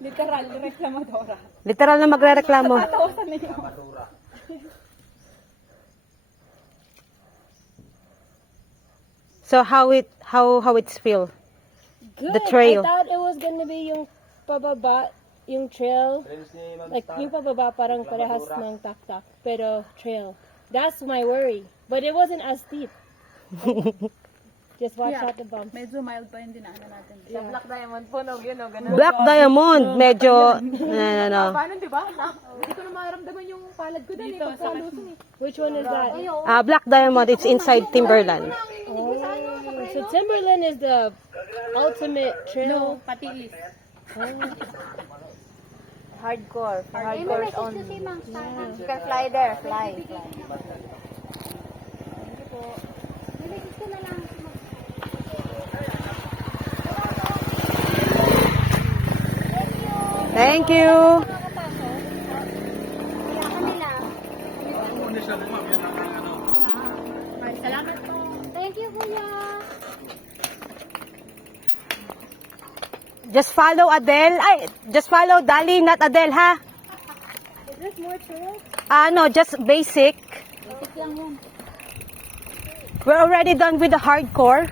Literal, reklamadora. Literal na magre-reklamo. Tatawasan niyo. Lamadura. So how it's feel? Good. The trail. I thought it was gonna be yung pababa, yung trail. Friends ni Ma'am Like, Star. yung pababa parang parehas ng tak-tak. Pero trail. That's my worry. But it wasn't as steep. Just watch Yeah. out the bumps. Medyo mild pa yung dinaanan natin. Yeah. Black Diamond po, no? Yun, no? Ganun. Black Diamond, medyo, no. Paano, di ba? Hindi ko na maramdaman yung palad ko dito, pagkalusin eh. Which one is that? Black Diamond, it's inside Timberland. Oh, so Timberland is the ultimate trail. Pati is. Hardcore. For hardcore only. You can fly there. Fly. Thank you. Salamat po. Thank you, Kuya. Just follow Adele. Just follow Dali, not Adele, ha? Is this more trails? No, just basic. Basic lang yun. We're already done with the hardcore.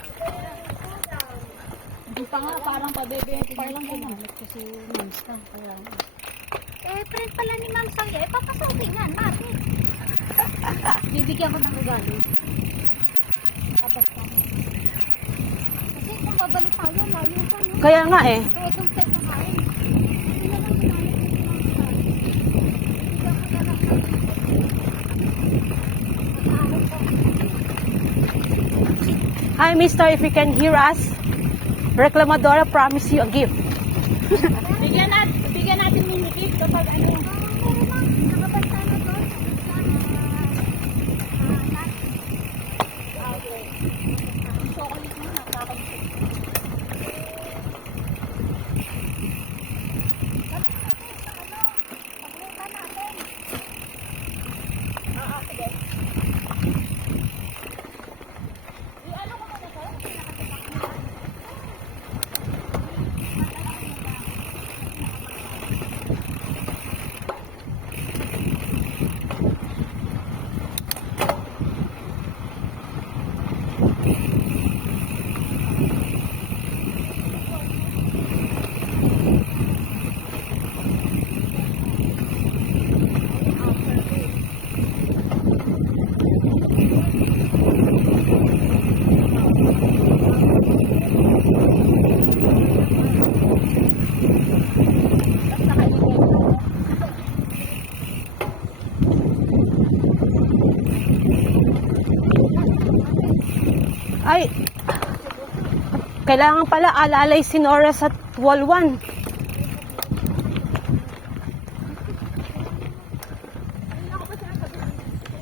Hindi pa nga, parang pa-bebe. Parang ginamit kasi monster. Friend pala ni Ma'am Saya. Papasukin nga natin. Bibigyan ko ng regalo. Kapag ka. Kasi kung babalik tayo, layo pa, no? Kaya nga eh. Kaya itong set na kain. Hindi na lang ginamit ni Ma'am Saya. Bibigyan ko na lang ng Hi, mister, if you can hear us, Reclamadora promise you a gift. Bigyan natin mini-gift kapag ano. nakabanta na doon. Ay, kailangan pala alalay si Nora sa wall 1.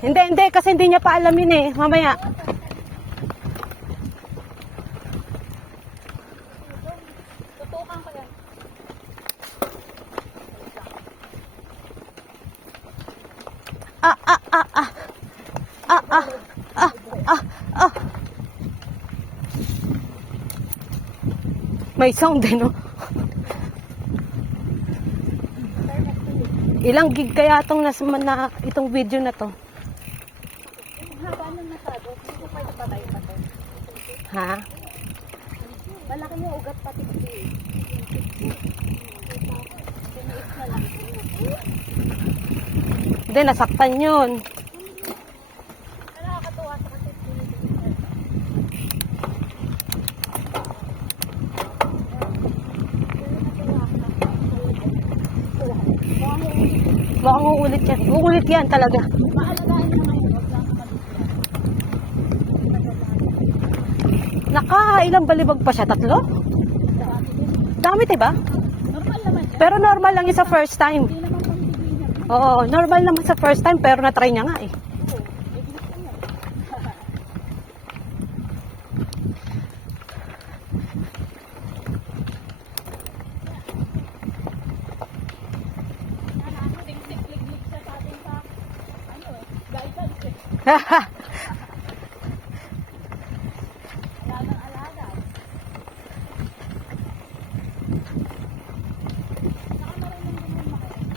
Hindi, kasi hindi niya pa alam yun eh. Mamaya. Tutukan ko yan. May sound din, no? Ilang gig kaya itong video na to? Haba nang nasado. Hindi ko pa ipatay pa to. Ha? Malaki yung ugat pati ko eh. Hindi, nasaktan yun. Nakakatuwa sa kasi Mukhang uulit yan. Uulit yan talaga. maalagaan mo ngayon. Huwag lang Naka, ilang balibag pa siya? 3? Dami, diba? normal naman yan. Pero normal lang yun sa first time. Hindi naman pang-ibigin yan. Oo, normal naman sa first time, pero na-try niya nga eh. Lig-lig siya sa atin sa ano eh. Guidance eh. Alagang alaga. Saka marunong din yung makain.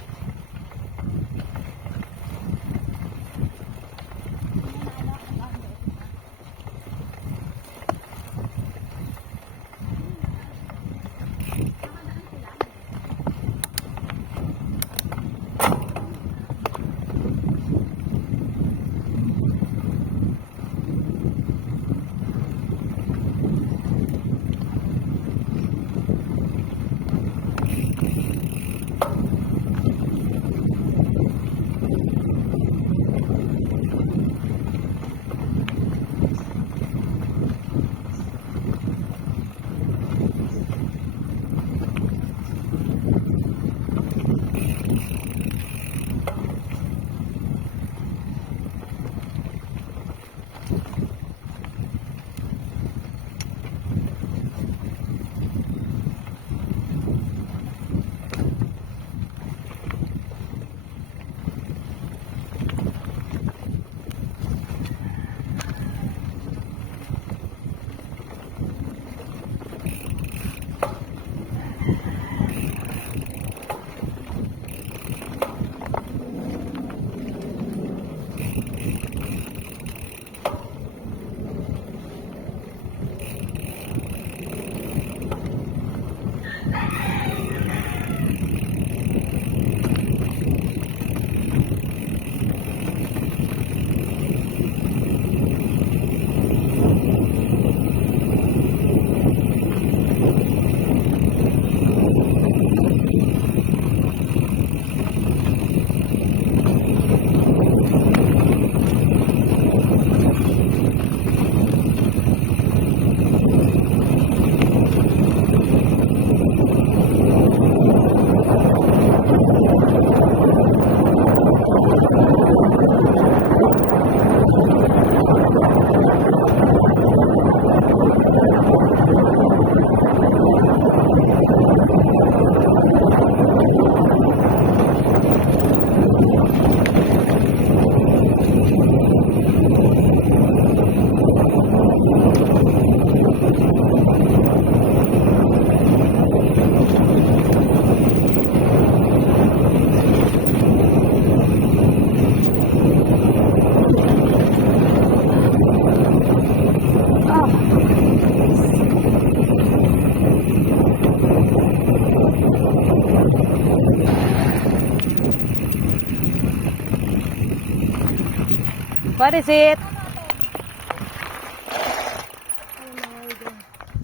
What is it?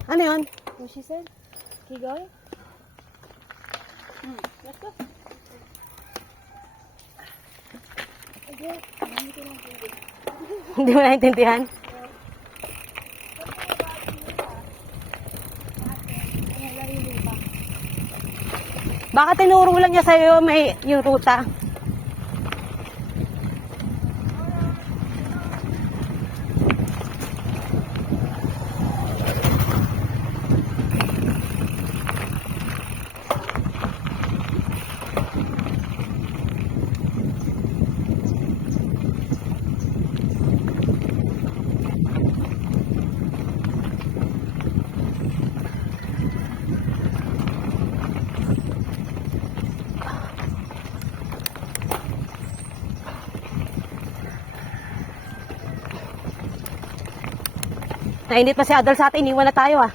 Ano yun? What she said? Keep going? Let's go. Hindi mo naintindihan? Baka tinuro lang niya sa'yo may yung ruta. Nainit pa si Adal sa atin, iniwan na tayo ah.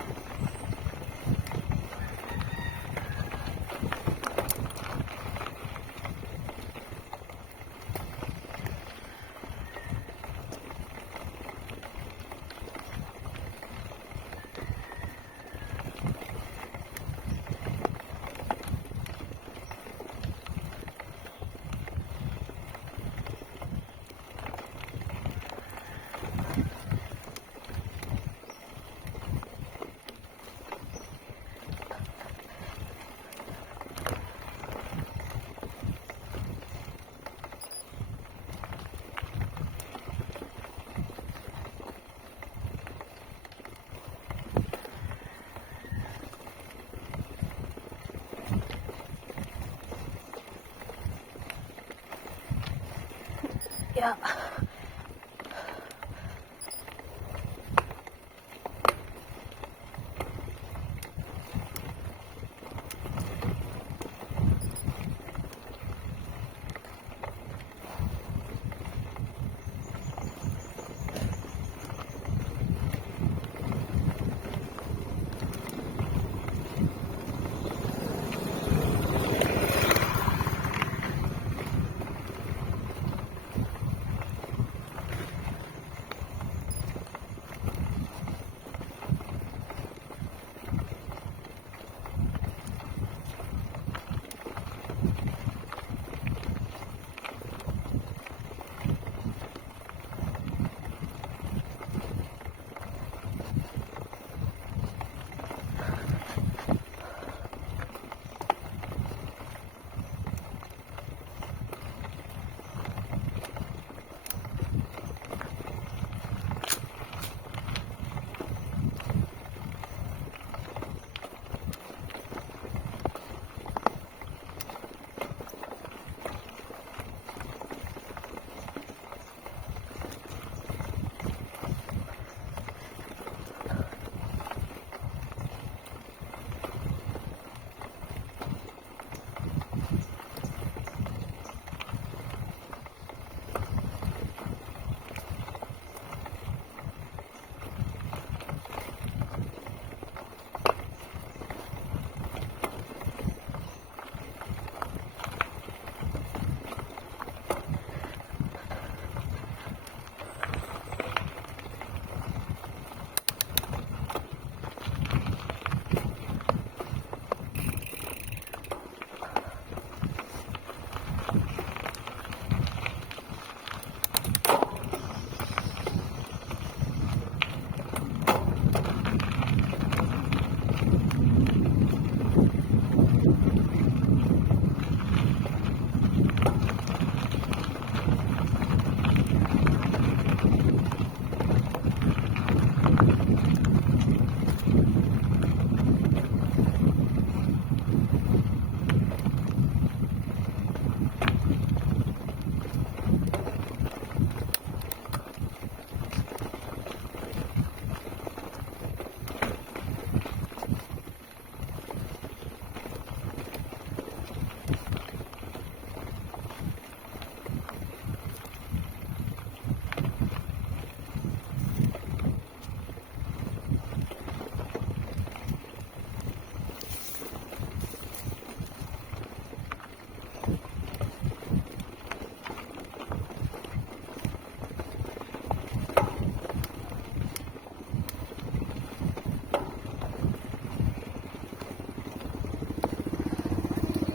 Yeah.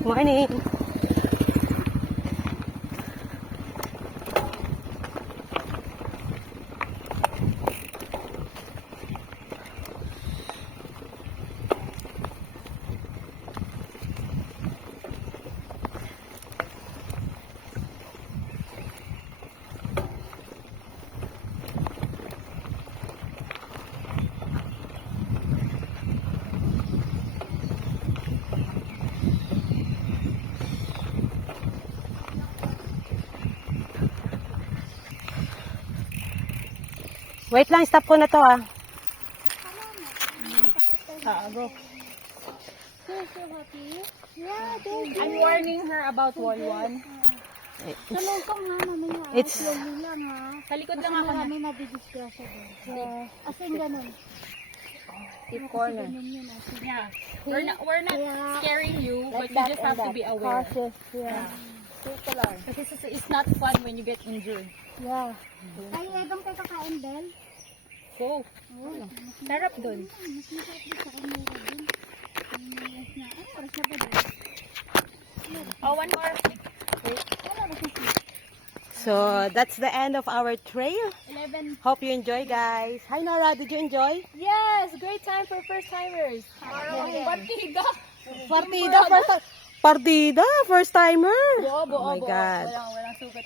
Morning. Wait lang, stop ko na to ah. Go. So happy. Yeah, thank you. I'm warning her about wall one. Sa lungkong nga naman yung It's- slowly lang ha. Sa likod Kasi lang ako na. marami nadidisgrasya doon. As in ganun. Deep corner. Ganun yun as in. Yeah. We're not scaring you, but you just have to be aware. Cautious, yeah. Dito lang. Kasi it's not fun when you get injured. Yeah. Ay, Edong kayo kakain, Bel? Go. Sarap dun. Mas masarap din sa kanila din. Ano oras na ba din? Oh, one more. So, that's the end of our trail. 11. Hope you enjoy, guys. Hi, Nora. Did you enjoy? Yes, great time for first timers. Partida. Partida, first timer. Buo, Oh my God. Walang sugat.